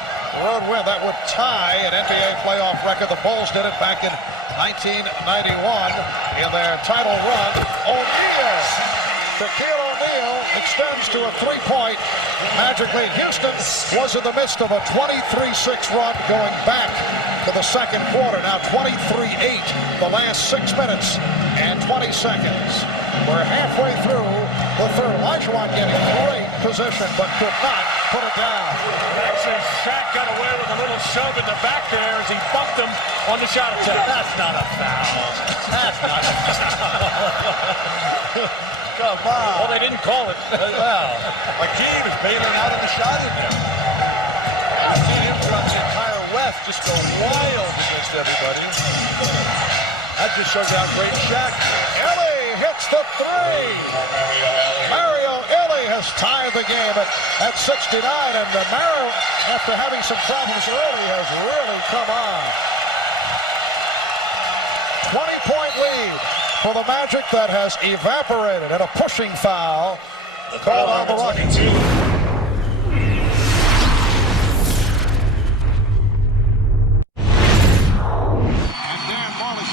road win. That would tie an NBA playoff record. The Bulls did it back in 1991 in their title run. O'Neal. Shaquille O'Neal extends to a 3-point Magic lead. Houston was in the midst of a 23-6 run going back to the second quarter. Now 23-8 the last 6 minutes and 20 seconds. We're halfway through the third. Olajuwon getting great position, but could not put it down. Actually, Shaq got away with a little shove in the back there as he bumped him on the shot attempt. That's not a foul. That's not a foul. Come on. Well, they didn't call it. Well, Hakeem is bailing out of the shot again. I've seen him throughout the entire West just go wild against everybody. That just shows how great Shaq is. Ellie hits the three. Mario Ellie has tied the game at 69, and Mario, after having some problems early, has really come on. 20-point lead for the Magic that has evaporated, and a pushing foul called on the Rockets.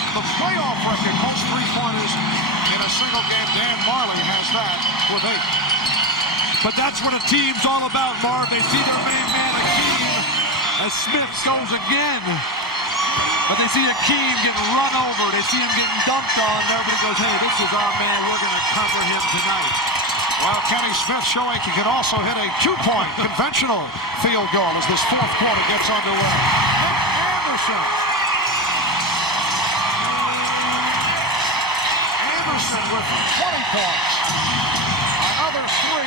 The playoff record, most three-pointers in a single game. Dan Marley has that with 8. But that's what a team's all about, Marv. They see their main man, Hakeem, as Smith goes again. But they see Hakeem getting run over. They see him getting dumped on. Everybody goes, hey, this is our man. We're going to cover him tonight. Well, Kenny Smith showing he can also hit a two-point conventional field goal as this fourth quarter gets underway. Anderson. With 20 points. Another 3.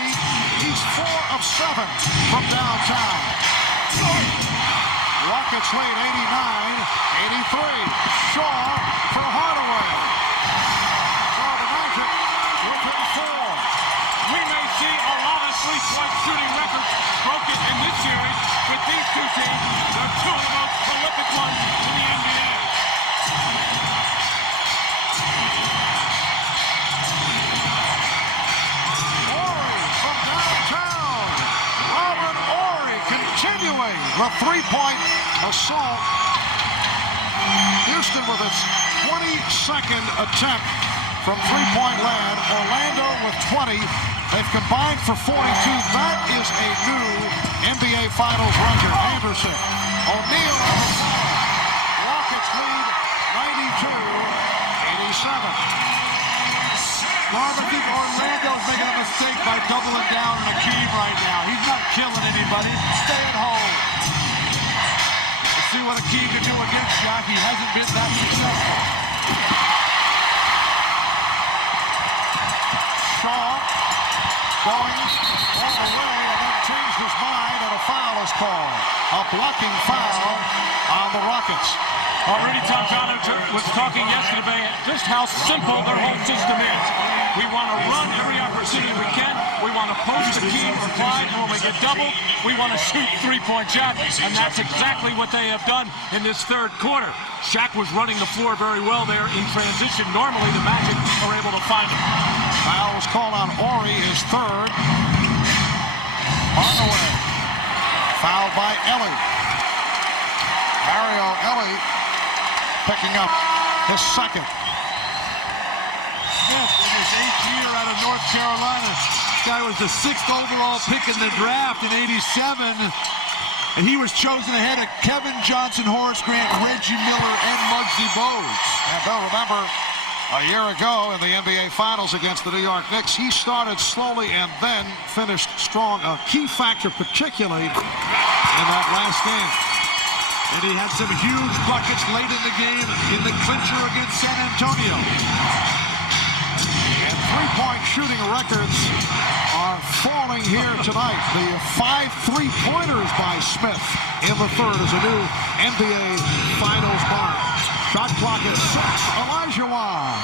He's 4 of 7 from downtown. Rockets lead 89-83. Shaw for Hardaway. So the Magic within 4. We may see a lot of three-point shooting records broken in this series, but these two teams are two of the most prolific ones in the NBA. Continuing the three-point assault. Houston with its 22nd attempt from three-point land. Orlando with 20. They've combined for 42. That is a new NBA Finals record. Anderson. O'Neal. Rockets lead 92-87. Marv, I think Orlando's making a mistake by doubling down on Hakeem right now. He's not killing anybody. Stay at home. Let's see what Hakeem can do against Shaq. He hasn't been that successful. Shaw going all the way and then changed his mind, and a foul is called. A blocking foul on the Rockets. Already Tomjanovich was talking yesterday just how simple their whole system is. We want to run every opportunity we can. We want to post Hakeem or Clyde, and when we get doubled, we want to shoot three-point shots, and that's exactly what they have done in this third quarter. Shaq was running the floor very well there in transition. Normally, the Magic are able to find him. Foul was called on Horry, his third. Hardaway. Fouled by Ellie. Mario Ellie picking up his second. Smith in his 8th year out of North Carolina. This guy was the 6th overall pick in the draft in '87. And he was chosen ahead of Kevin Johnson, Horace Grant, Reggie Miller, and Muggsy Bogues. And Bill, remember, a year ago in the NBA Finals against the New York Knicks, he started slowly and then finished strong. A key factor, particularly in that last game. And he had some huge buckets late in the game in the clincher against San Antonio. And three-point shooting records are falling here tonight. The 5 3-pointers by Smith in the third is a new NBA Finals mark. Shot clock at 6. Olajuwon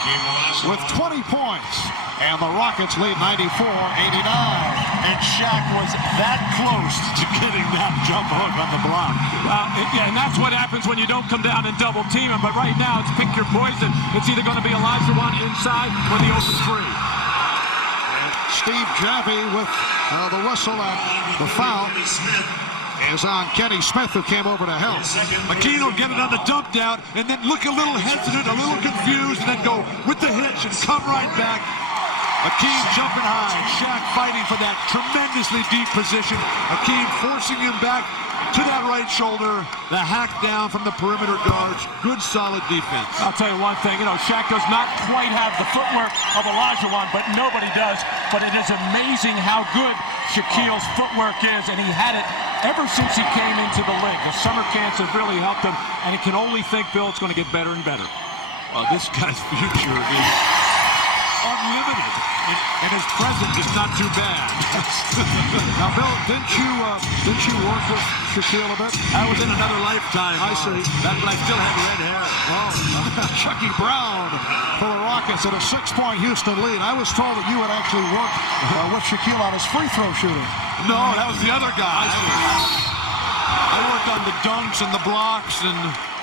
with 20 points. And the Rockets lead 94-89. And Shaq was that close to getting that jump hook on the block. And that's what happens when you don't come down and double team him. But right now, it's pick your poison. It's either going to be Olajuwon inside or the open three. And Steve Javi with the whistle, and the foul is on Kenny Smith, who came over to help. Hakeem will get it on the dump down and then look a little hesitant, a little confused, and then go with the hitch and come right back. Hakeem jumping high, Shaq fighting for that tremendously deep position. Hakeem forcing him back, to that right shoulder, the hack down from the perimeter guards. Good, solid defense. I'll tell you one thing, Shaq does not quite have the footwork of Olajuwon, but nobody does. But it is amazing how good Shaquille's footwork is, and he had it ever since he came into the league. The summer camps have really helped him, and he can only think, Bill, it's going to get better and better. This guy's future is unlimited, and his present is not too bad. Now, Bill, didn't you work with Shaquille a bit? I was in another lifetime. I see. Back when I still had red hair. Well, Chucky Brown for the Rockets at a 6-point Houston lead. I was told that you had actually worked with Shaquille on his free throw shooting. No, that was the other guy. I worked on the dunks and the blocks, and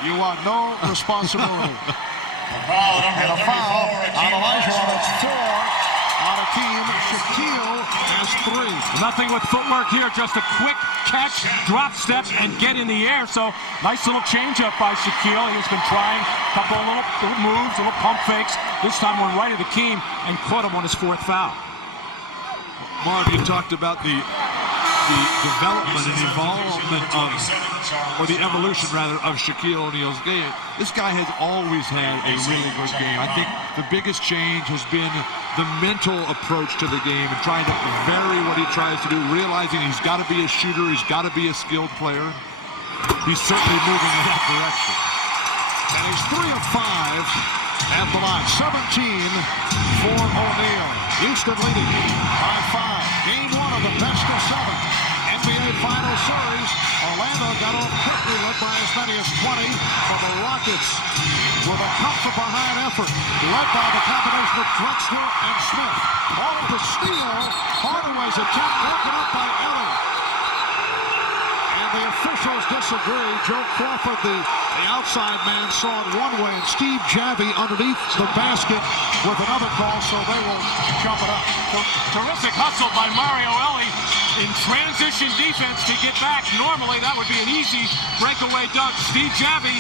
You want no responsibility. And a foul on Olajuwon. It's 4 on Hakeem. Shaquille has 3. Nothing with footwork here, just a quick catch, drop step, and get in the air. So nice little change-up by Shaquille. He's been trying a couple of little moves, little pump fakes. This time went right at Hakeem and caught him on his 4th foul. Marv, you talked about the development and evolvement of, or the evolution rather, of Shaquille O'Neal's game. This guy has always had a really good game. I think the biggest change has been the mental approach to the game and trying to vary what he tries to do, realizing he's got to be a shooter, he's got to be a skilled player. He's certainly moving in that direction. And he's 3 of 5 at the line. 17 for O'Neal. Houston leading by 5. Game 1 of the best of 7 NBA Finals series. Orlando got off quickly, led by as many as 20 from the Rockets with a come-from-behind effort, led by the combination of Drexler and Smith. All the steal. Hardaway's attempt broken up by Ellie. And the officials disagree. Joe Crawford, the outside man, saw it one way, and Steve Javie underneath the basket with another call, so they will jump it up. Terrific hustle by Mario Ellie in transition defense to get back. Normally, that would be an easy breakaway dunk. Steve Javie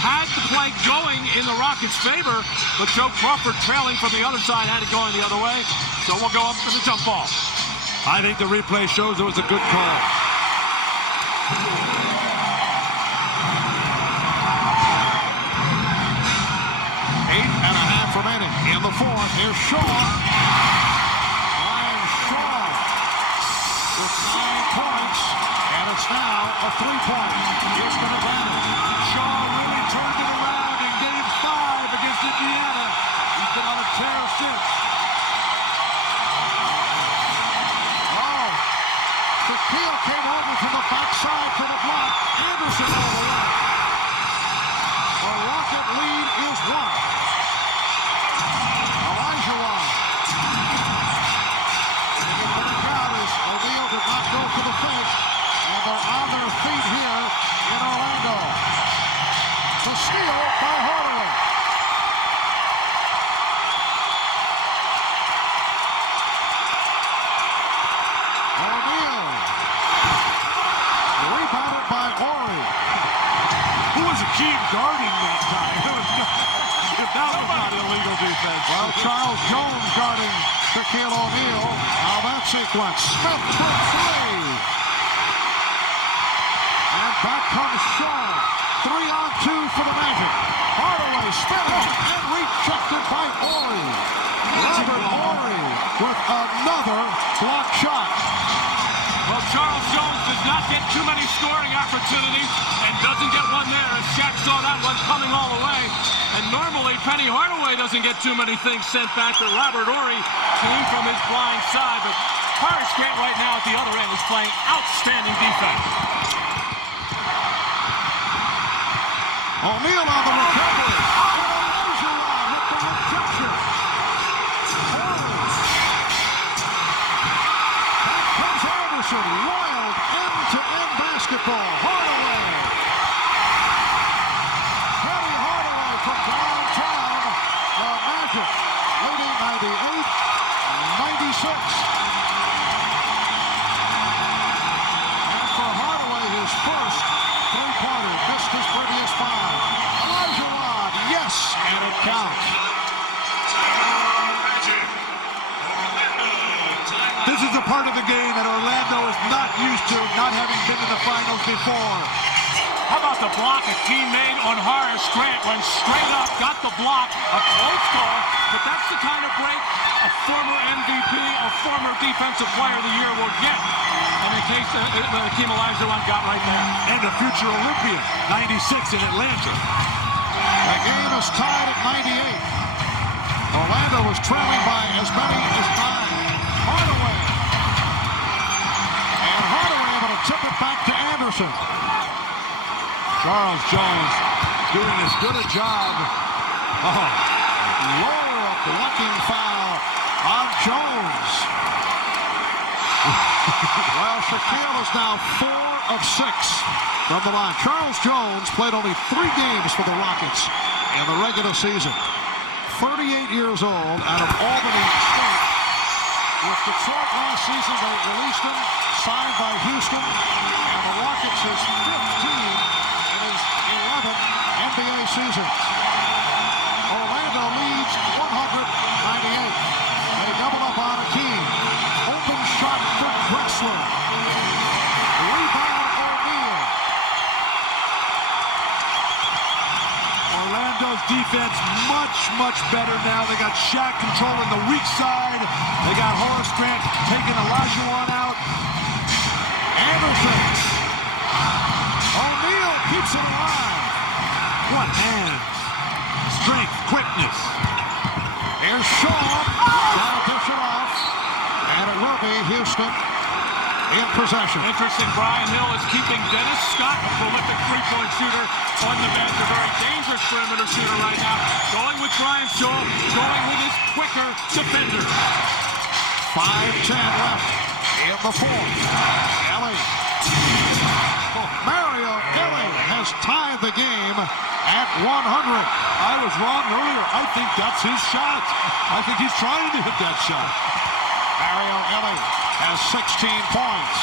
had the play going in the Rockets' favor, but Joe Crawford, trailing from the other side, had it going the other way. So we'll go up to the jump ball. I think the replay shows it was a good call. 8.5 remaining in the 4th. Here's Shaw. Ryan Shaw with 9 points, and it's now a 3-point Houston advantage. Shaw really turned it around in Game 5 against Indiana. He's been on a tear since. Oh, Shaquille came over from the backside for the block. Anderson all the way. The Rocket lead is 1. Olajuwon. And the back out is O'Neal did not go for the fake. And they're on their feet here in Orlando. The steal by Hardaway. O'Neal. Rebounded by Horry. Who was Hakeem guarding that time? That was not illegal defense. Well, Charles Jones guarding Shaquille O'Neal. Now that sequence. Smith for 3. And back comes Shaw. 3-on-2 for the Magic. Hardaway spinning and rejected by Horry. Robert Horry with another block shot. Well, Charles Jones does not get too many scoring opportunities and doesn't get one there, as Shaq saw that one coming all the way. And normally, Penny Hardaway doesn't get too many things sent back, but Robert Horry came from his blind side. But Horace Grant right now at the other end is playing outstanding defense. O'Neal on the recovery. Olajuwon with the rejection. Back comes Anderson. Wild end-to-end basketball. Hardaway. Penny Hardaway from downtown. The Magic leading 98-96. And for Hardaway, his first three-pointer, missed his previous 5. Olajuwon part of the game that Orlando is not used to, not having been in the finals before. How about the block Hakeem made on Horace? Grant went straight up, got the block, a close call, but that's the kind of break a former MVP, a former Defensive Player of the Year will get. And in case Hakeem Olajuwon got right there. And a future Olympian, 96 in Atlanta. The game is tied at 98. Orlando was trailing by as many as 9. Hardaway. And Hardaway able to tip it back to Anderson. Charles Jones doing as good a job. Low blocking foul on Jones. Well, Shaquille is now 4 of 6 from the line. Charles Jones played only 3 games for the Rockets in the regular season. 38 years old, out of Albany State. With Detroit last season, they released him, signed by Houston, and the Rockets his 5th team in his 11 NBA seasons. Orlando leads 198. They double up on Hakeem. Open shot for Drexler. Rebound O'Neal. Orlando's defense much better now. They got Shaq controlling the weak side. They got Horace Grant taking Olajuwon out. Anderson. O'Neal keeps it alive. What hands, strength, quickness. Here's Shaw. Trying to dish it off. And it will be Houston in possession. Interesting, Brian Hill is keeping Dennis Scott, a prolific three-point shooter, on the bench. A very dangerous perimeter shooter right now. Going with Brian Shaw, going with his quicker defender. 5:10 left in the fourth. Ellie. Mario Ellie has tied the game at 100. I was wrong earlier. I think that's his shot. I think he's trying to hit that shot. Mario Ellie has 16 points.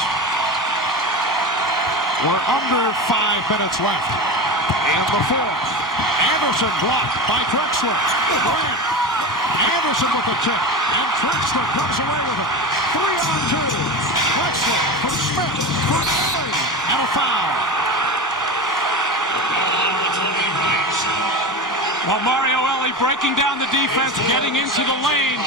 We're under 5 minutes left in the fourth. Anderson blocked by Drexler. Grant. Anderson with the tip. And Drexler comes away with it. 3-on-2. Drexler from Smith. For Ellie. And a foul. Well, Mario Ellie breaking down the defense, getting into the lane.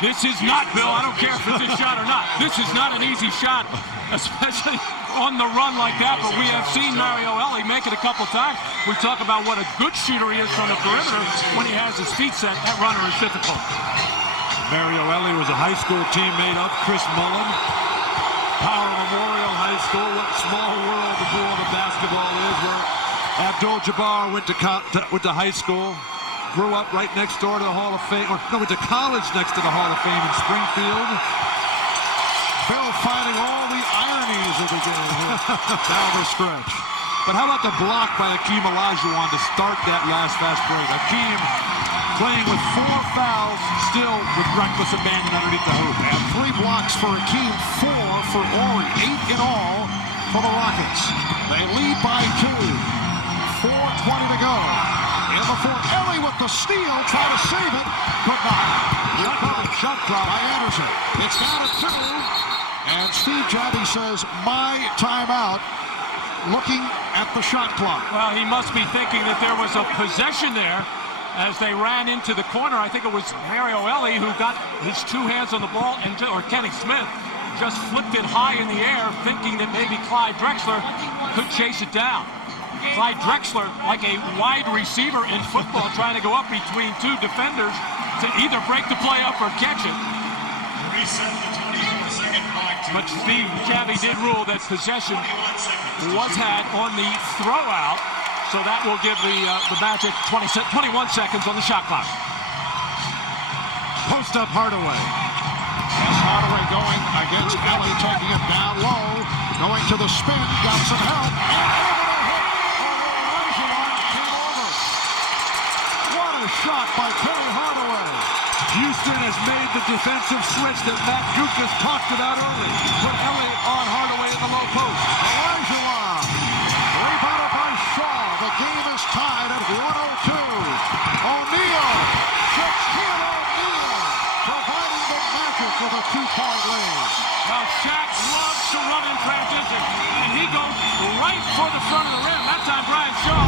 This is not, Bill, I don't care if it's a shot or not. This is not an easy shot, especially on the run like that, but we have seen Mario Ellie make it a couple times. We talk about what a good shooter he is from the perimeter. When he has his feet set, that runner is difficult. Mario Ellie was a high school teammate of Chris Mullin. Power Memorial High School, what small world the world of basketball is, where Abdul-Jabbar went to high school, grew up right next door to the Hall of Fame, or no, went to college next to the Hall of Fame in Springfield. Bill finding all the ironies of the game here down the stretch. But how about the block by Hakeem Olajuwon to start that last fast break? Hakeem playing with 4 fouls, still with reckless abandon underneath the hoop. And 3 blocks for Hakeem, 4 for Horry, 8 in all for the Rockets. They lead by 2. 4:20 to go. In the fourth, Ellie with the steal, trying to save it, but not. Here comes shot clock by Anderson. It's down to 2. And Steve Jabby says, my timeout, looking at the shot clock. Well, he must be thinking that there was a possession there as they ran into the corner. I think it was Mario Ellie who got his 2 hands on the ball, or Kenny Smith just flipped it high in the air, thinking that maybe Clyde Drexler could chase it down. Clyde Drexler, like a wide receiver in football, trying to go up between 2 defenders to either break the play up or catch it. But Steve Jabby did rule that possession was had on the throw out, so that will give the Magic 21 seconds on the shot clock. Post up Hardaway. Yes, Hardaway going against Ellie, taking it down low, going to the spin, got some help, and shot by Terry Hardaway. Houston has made the defensive switch that Matt Gukas talked about early. Put Ellie on Hardaway in the low post. Olajuwon. Rebounded by Shaw. The game is tied at 102. O'Neal. Shaquille O'Neal providing the Magic with a 2-point lead. Well, Shaq loves to run in transition, and he goes right for the front of the rim. That time, Brian Shaw.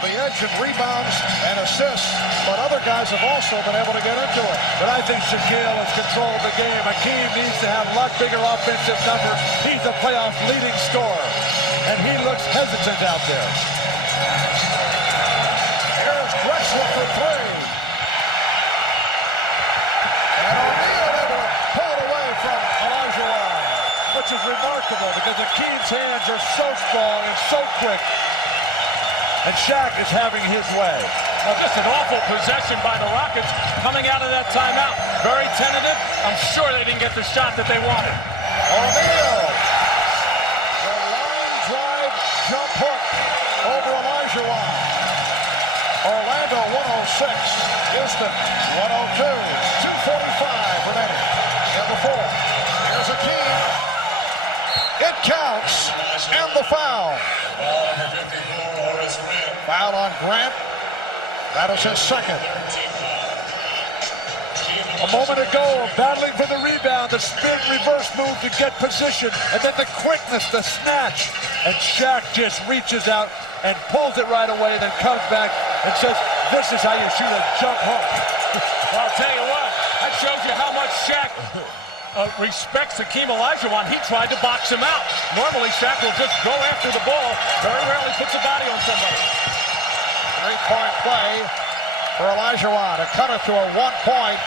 The edge in rebounds and assists, but other guys have also been able to get into it. But I think Shaquille has controlled the game. Hakeem needs to have a lot bigger offensive numbers. He's a playoff leading scorer, and he looks hesitant out there. Here's Drexler for three. And O'Neal able to pull it away from Olajuwon. Which is remarkable because Hakeem's hands are so strong and so quick. And Shaq is having his way. Well, just an awful possession by the Rockets coming out of that timeout. Very tentative. I'm sure they didn't get the shot that they wanted. O'Neal. The line drive jump hook over Olajuwon. Orlando 106. Houston 102. 2:45 remaining in the fourth. Here's Hakeem. It counts. And the foul. Foul on Grant. That is his second. A moment ago, battling for the rebound, the spin reverse move to get position, and then the quickness, the snatch. And Shaq just reaches out and pulls it right away, then comes back and says, this is how you shoot a jump hook. Well, I'll tell you what, that shows you how much Shaq respects Hakeem Olajuwon. He tried to box him out. Normally, Shaq will just go after the ball. Very rarely puts a body on somebody. Three-point play for Olajuwon to cut it to a 1-point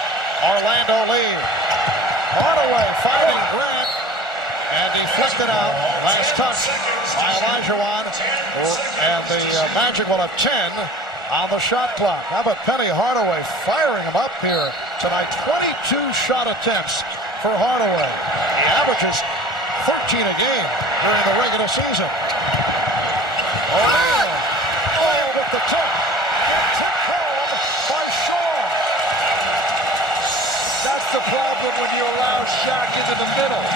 Orlando lead. Hardaway finding Grant and deflected out. Last touch by Olajuwon. And the Magic will have 10 on the shot clock. How about Penny Hardaway firing him up here tonight? 22 shot attempts for Hardaway. He averages 13 a game during the regular season. O'Neal. Oh, with the tip. And tip home by Shaw. That's the problem when you allow Shaq into the middle.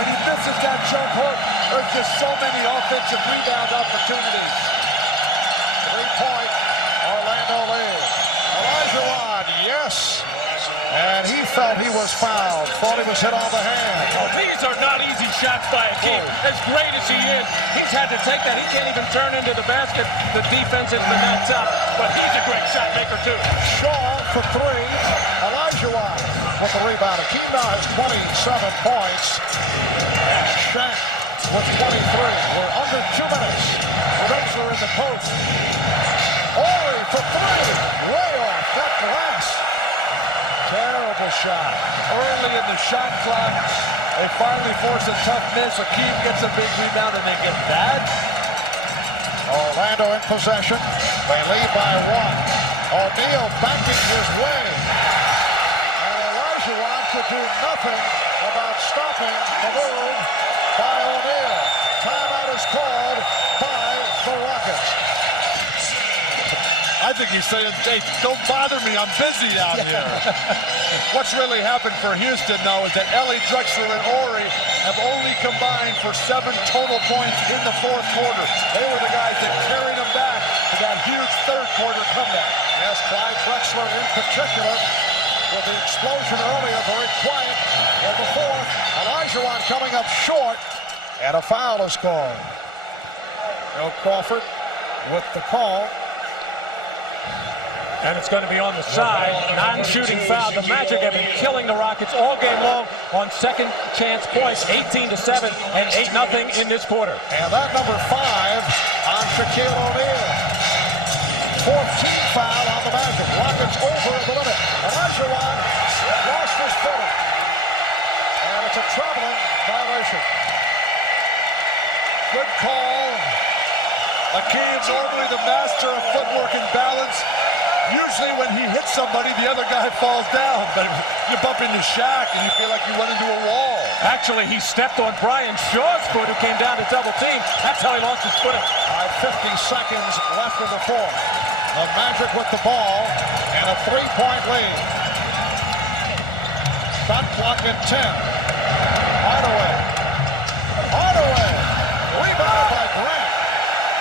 When he misses that jump hook, there's just so many offensive rebound opportunities. 3-point Orlando lead. Olajuwon, yes. And he felt he was fouled. Thought he was hit on the hand. Oh, these are not easy shots by Hakeem. As great as he is, he's had to take that. He can't even turn into the basket. The defense has been that tough. But he's a great shot maker, too. Shaw for three. Olajuwon with the rebound. Hakeem now has 27 points. And Shaq with 23. We're under 2 minutes. Drexler in the post. Horry for three. Way off that glass. Terrible shot. Early in the shot clock, they finally force a tough miss. Hakeem gets a big rebound and they get bad. Orlando in possession. They lead by 1. O'Neal backing his way. And Olajuwon could do nothing about stopping the move by O'Neal. Timeout is called by the Rockets. I think he's saying, hey, don't bother me, I'm busy out here. What's really happened for Houston, though, is that Ellie, Drexler, and Horry have only combined for 7 total points in the fourth quarter. They were the guys that carried them back to that huge third quarter comeback. Yes, Clyde Drexler in particular with the explosion earlier, very quiet in the fourth. Olajuwon coming up short, and a foul is called. Bill Crawford with the call. And it's going to be on the side. Non-shooting foul. The Magic have been killing the Rockets all game long on second chance points. 18-7 and 8-0 in this quarter. And that number 5 on Shaquille O'Neal. 14th foul on the Magic. Rockets over the limit. Olajuwon lost his footing. And it's a traveling violation. Good call. Hakeem, normally the master of footwork and balance. Usually when he hits somebody, the other guy falls down. But you bump into Shaq and you feel like you run into a wall. Actually, he stepped on Brian Shaw's foot, who came down to double team. That's how he lost his footing. 50 seconds left in the fourth. The Magic with the ball and a 3-point lead. Shot clock at 10. Hardaway. Hardaway. Rebound by Grant.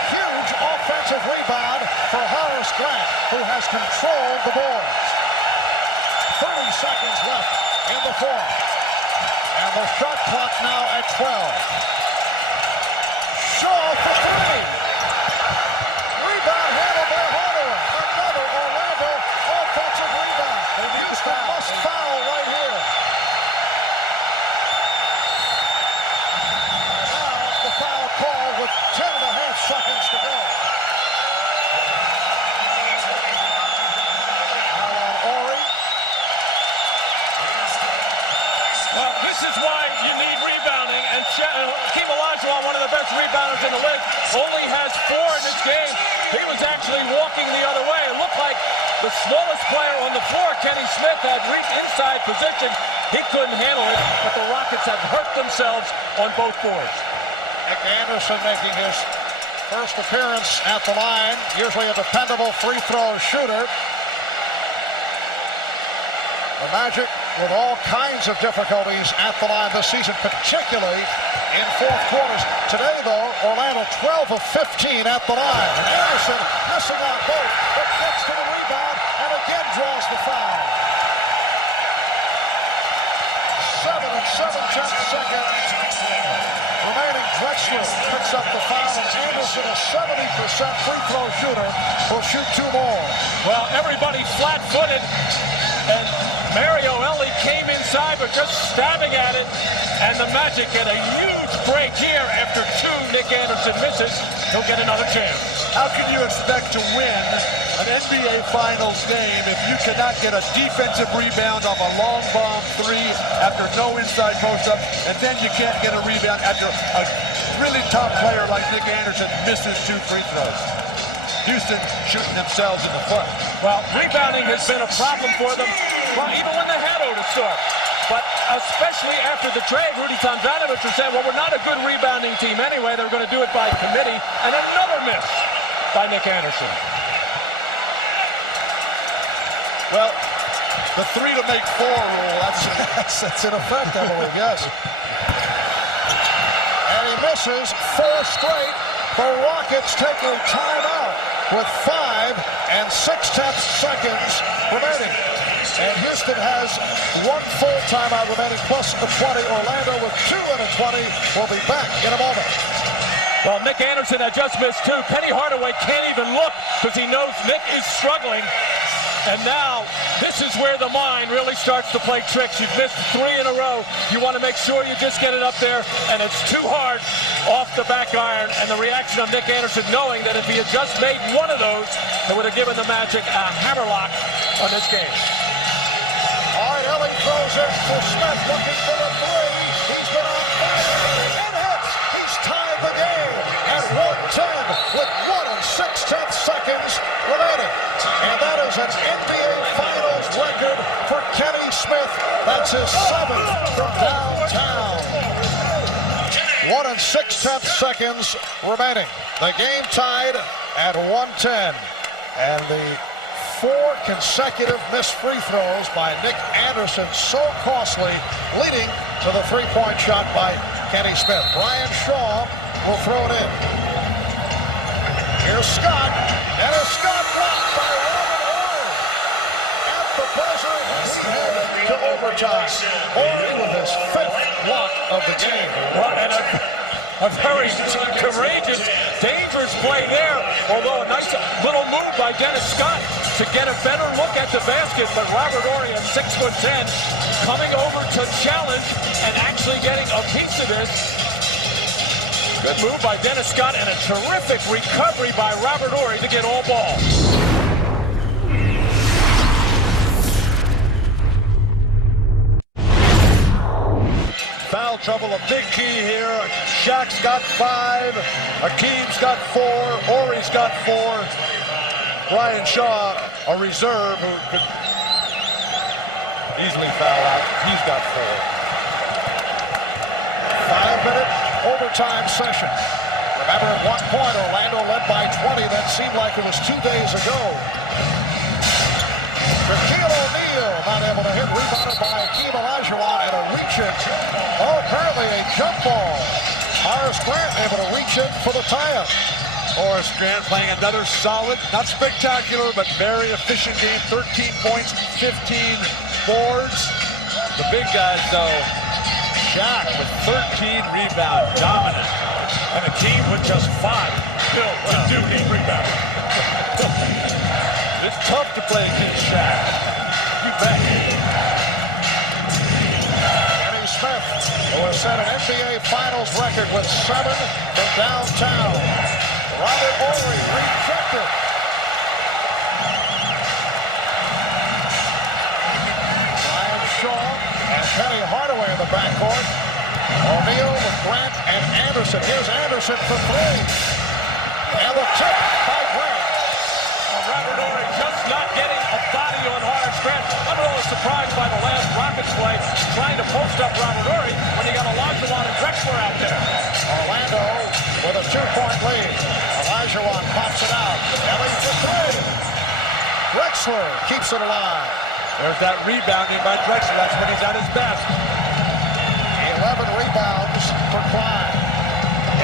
Huge offensive rebound for Hardaway. controlled the boards. 30 seconds left in the fourth. And the shot clock now at 12. Shaw for three. Rebound handled by Hardaway. Another Orlando offensive rebound. They need to foul. Must foul right here. And now the foul call with 10.5 seconds to go. This is why you need rebounding, and Hakeem Olajuwon, one of the best rebounders in the league, only has 4 in this game. He was actually walking the other way. It looked like the smallest player on the floor, Kenny Smith, had reached inside position. He couldn't handle it, but the Rockets have hurt themselves on both boards. Nick Anderson making his first appearance at the line, usually a dependable free throw shooter. The Magic with all kinds of difficulties at the line this season, particularly in fourth quarters. Today, though, Orlando 12 of 15 at the line. And Anderson missing on both, but gets to the rebound and again draws the foul. 7 and 7/10 seconds remaining. Drexler picks up the foul, and Anderson, a 70% free throw shooter, will shoot 2 more. Well, everybody flat-footed, and Ellie came inside, but just stabbing at it, and the Magic get a huge break here after 2 Nick Anderson misses. He'll get another chance. How can you expect to win an NBA Finals game if you cannot get a defensive rebound off a long bomb 3 after no inside post-up, and then you can't get a rebound after a really top player like Nick Anderson misses 2 free throws? Houston shooting themselves in the foot. Well, rebounding has been a problem for them, well, even when they had Otisthorpe. But especially after the trade, Rudy Tomjanovich was saying, well, we're not a good rebounding team anyway. They're going to do it by committee. And another miss by Nick Anderson. Well, the 3 to make 4 rule, that's in effect, I believe, yes. And he misses 4 straight. The Rockets take a timeout with 5 and 6/10 seconds remaining. And Houston has 1 full timeout remaining plus a 20. Orlando with 2 and a 20 will be back in a moment. Well, Nick Anderson had just missed 2. Penny Hardaway can't even look because he knows Nick is struggling. And now, this is where the mind really starts to play tricks. You've missed 3 in a row. You want to make sure you just get it up there, and it's too hard off the back iron. And the reaction of Nick Anderson, knowing that if he had just made 1 of those, it would have given the Magic a hammerlock on this game. All right, Ellie throws it to Smith, looking for the 3. He's been on fire. It hits. He's tied the game at 110 with 1 and 6/10 seconds remaining. And that is an NBA Finals record for Kenny Smith. That's his 7th from downtown. 1 and 6/10 seconds remaining. The game tied at 110. And the 4 consecutive missed free throws by Nick Anderson, so costly, leading to the 3-point shot by Kenny Smith. Brian Shaw will throw it in. Here's Scott, and a Scott blocked by Horry. At the buzzer, we head to overtime. Horry with his 5th block of the game. Well, and a very courageous, dangerous play there, although a nice little move by Dennis Scott to get a better look at the basket, but Robert Horry at 6'10", coming over to challenge and actually getting a piece of this. Good move by Dennis Scott and a terrific recovery by Robert Horry to get all ball. Foul trouble, a big key here. Shaq's got 5, Hakeem's got 4, Horry's got 4. Brian Shaw, a reserve who could easily foul out. He's got 4. 5-minute overtime session. Remember, at one point, Orlando led by 20. That seemed like it was 2 days ago. Shaquille O'Neal not able to hit, rebounded by Hakeem Olajuwon and a reach-in. Oh, apparently a jump ball. Horace Grant able to reach in for the tie-up. Horace Grant playing another solid, not spectacular, but very efficient game. 13 points, 15 boards. The big guys, though, Shaq with 13 rebounds, dominant. And Hakeem with just 5. Bill, to do game rebound. It's tough to play against Shaq. You bet. Kenny Smith, who has set an NBA Finals record with 7 from downtown. Robert Horry rejected. Brian Shaw and Penny Hardaway in the backcourt. O'Neal with Grant and Anderson. Here's Anderson for 3. And the tip by Grant. Robert Horry just not getting a body on Horace Grant. I'm a little surprised by the last Rockets play, trying to post up Robert Horry when you got Olajuwon and Drexler out there. Orlando with a 2-point lead. Olajuwon pops it out. Ellie for 3. Drexler keeps it alive. There's that rebounding by Drexler. That's when he's at his best. 11 rebounds for Clyde.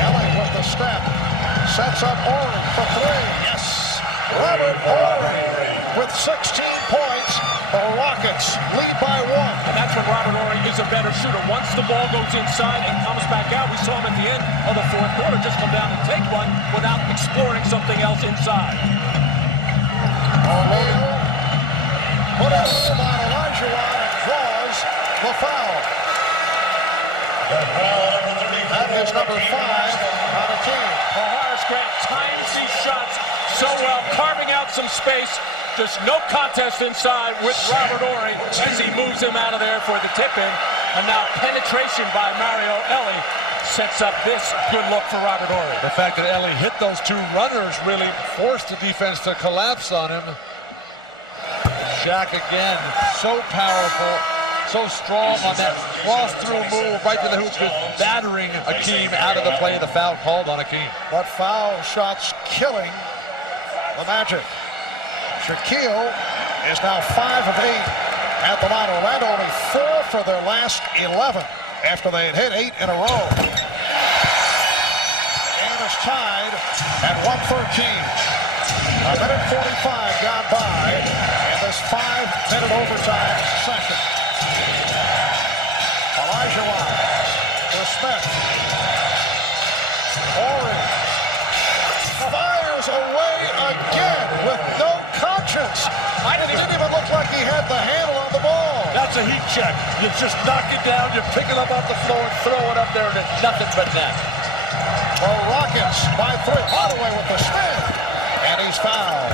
Ellie with the step. Sets up Horry for 3. Yes. Robert Horry with 16 points. The Rockets lead by 1. And that's when Robert Horry is a better shooter. Once the ball goes inside and comes back out, we saw him at the end of the fourth quarter just come down and take one without exploring something else inside. O'Neal put a move on Olajuwon and draws the foul. That is number 5 on the team. Horace Grant times these shots so well, carving out some space. Just no contest inside with Robert Horry as he moves him out of there for the tip-in. And now penetration by Mario Ellie sets up this good look for Robert Horry. The fact that Ellie hit those 2 runners really forced the defense to collapse on him. Shaq again, so powerful, so strong on that cross-through move right to the hoop, just battering Hakeem out of the play. The foul called on Hakeem. But foul shots killing the Magic. Shaquille is now 5 of 8 at the line. Orlando only 4 for their last 11 after they had hit 8 in a row. The game is tied at 1:13. A minute 45 gone by in this 5-minute overtime session. Olajuwon for Smith. Horry fires away again with no conscience. It didn't even look like he had the handle on the ball. That's a heat check. You just knock it down, you pick it up off the floor and throw it up there, and it's nothing but net. The Rockets by 3. Hardaway with the spin. And he's fouled.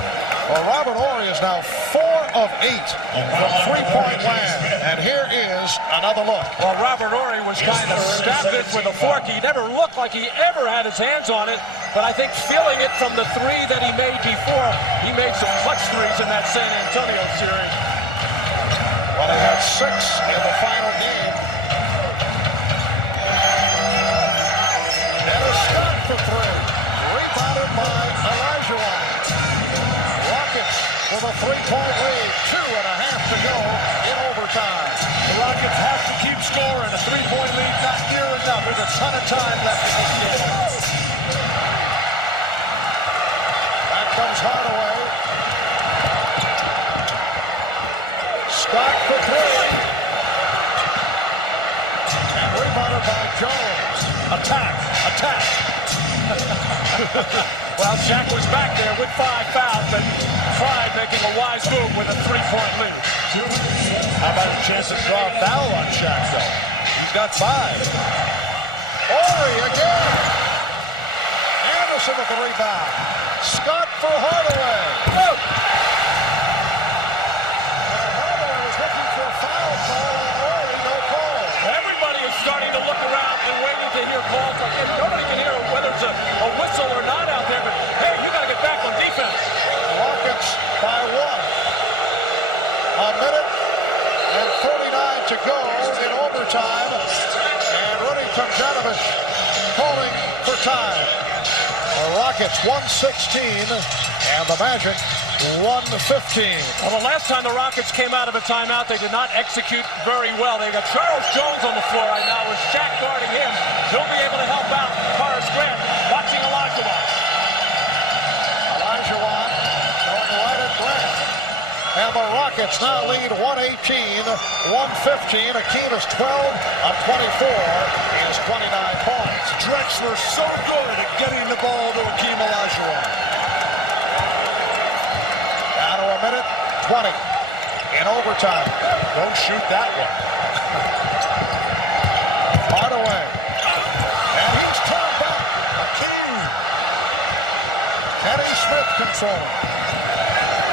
Well, Robert Horry is now 4 of 8 from 3-point land. And here is another look. Well, Robert Horry was kind of stabbed it with a fork. He never looked like he ever had his hands on it. But I think feeling it from the 3 that he made before, he made some clutch threes in that San Antonio series. Well, he had 6 in the final game. And a Scott for 3. Rebounded by Olajuwon. Rockets with a 3-point lead. 2.5 to go in overtime. The Rockets have to keep scoring. A 3-point lead not near enough. There's a ton of time left in this game. Back comes Hardaway. Scott for 3. And rebounded by Jones. Attack. Well, Shaq was back there with 5 fouls, but Clyde making a wise move with a 3-point lead. How about a chance to draw a foul on Shaq, though? He's got 5. Horry again. Anderson with the rebound. Scott for Hardaway. Hardaway was looking for a foul call on Horry, no call. Everybody is starting to look around and waiting to hear calls. Like, and nobody can hear whether it's a whistle or not out there, but hey, you got to get back on defense. Rockets by 1. A minute and 49 to go in overtime. And Rudy Tomjanovich calling for time. The Rockets 116 and the Magic 115. Well, the last time the Rockets came out of a timeout, they did not execute very well. They got Charles Jones on the floor right now with Shaq guarding him. He'll be able to help out Horace Grant. Watching Olajuwon. Rockets now lead 118-115. Hakeem is 12 of 24. He has 29 points. Drexler so good at getting the ball to Hakeem Olajuwon. Down to a minute 20 in overtime. Don't shoot that one. Hardaway. And he's turned back. Hakeem. Kenny Smith controlling.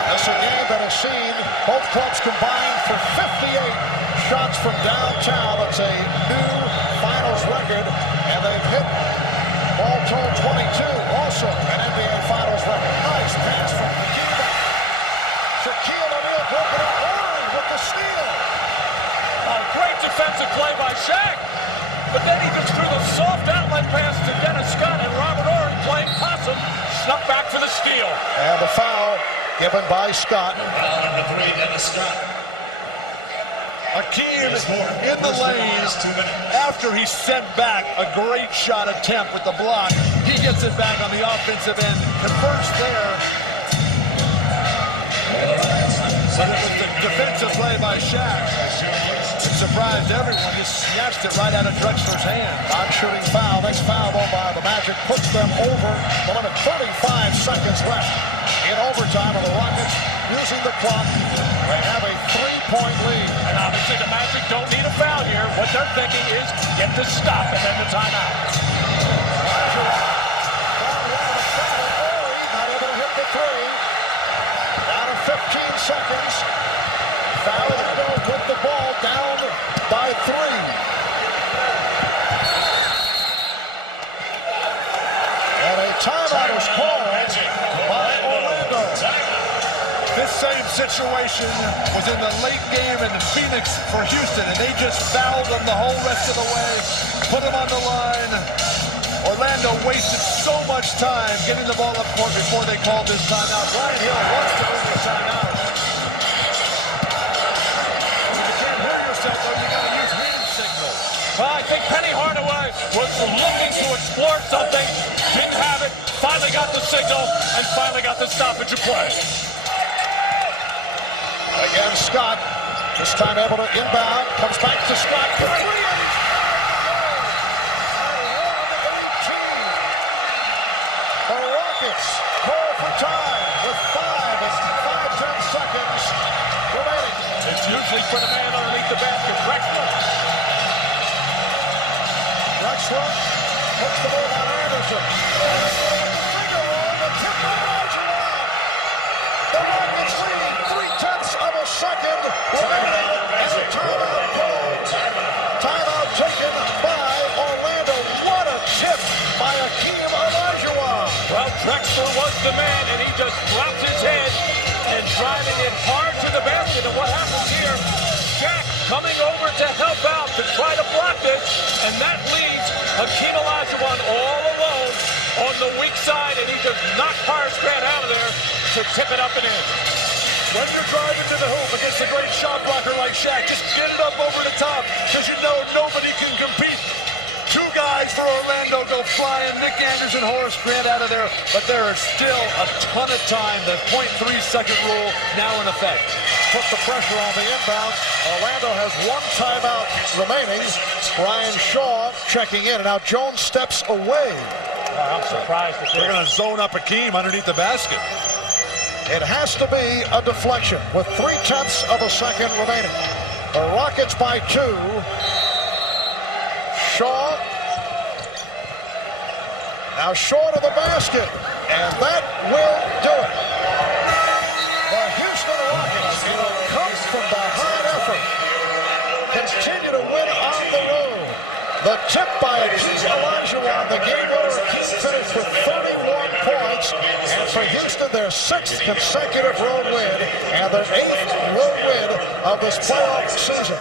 It's a game that has seen both clubs combined for 58 shots from downtown. It's a new finals record, and they've hit all told 22. Also an NBA finals record. Nice pass from Hakeem. Shaquille O'Neal broken up. Horry with the steal. Great defensive play by Shaq. But then he just threw the soft outlet pass to Dennis Scott, and Robert Horry playing possum snuck back for the steal. And the foul given by Scott. Foul number 3, Dennis Scott. Hakeem in the lane after he sent back a great shot attempt with the block. He gets it back on the offensive end, converts there. But it was the defensive play by Shaq. It surprised everyone, just snatched it right out of Drexler's hand. Non-shooting foul. Next foul though by the Magic puts them over the limit. 25 seconds left in overtime, and the Rockets using the clock. They have a 3-point lead. And obviously the Magic don't need a foul here. What they're thinking is get the stop and then the timeout. Horry not able to hit the three. Down to 15 seconds. Orlando with the ball down by 3. And a timeout is called by Orlando. This same situation was in the late game in Phoenix for Houston, and they just fouled them the whole rest of the way, put them on the line. Orlando wasted so much time getting the ball up court before they called this timeout. Brian Hill wants to bring the timeout. Though you got to use hand signals. Well, I think Penny Hardaway was looking to explore something, didn't have it, finally got the signal, and finally got the stoppage of play. Again, Scott, this time able to inbound, comes back to Scott for 3. The Rockets call for time with 5 seconds remaining. It's usually for the man underneath the basket, Drexler. Drexler puts the ball on Anderson. Finger roll, the tip of Olajuwon. The Rockets lead 0.3 of a second remaining, and a timeout called. Timeout taken by Orlando. What a tip by Hakeem Olajuwon. Well, Drexler was the man, and he just dropped his head and driving it hard to the basket. And what happens here? Shaq coming over to help out to try to block this, and that leaves Hakeem Olajuwon all alone on the weak side, and he just knocked Horace out of there to tip it up and in. When you're driving to the hoop against a great shot blocker like Shaq, just get it up over the top, because you know nobody can compete. 2 guys for Orlando go flying. Nick Anderson, Horace Grant out of there, but there is still a ton of time. The 0.3-second rule now in effect. Put the pressure on the inbound. Orlando has 1 timeout remaining. Brian Shaw checking in, and now Jones steps away. I'm surprised that they're going to zone up Hakeem underneath the basket. It has to be a deflection with 0.3 of a second remaining. The Rockets by 2. Shaw now short of the basket, and that will do it. The Houston Rockets, in a come-from-behind effort, continue to win on the road. The tip by Hakeem Olajuwon, the game winner. Hakeem finished with 31 points, and for Houston, their 6th consecutive road win and their 8th road win of this playoff season.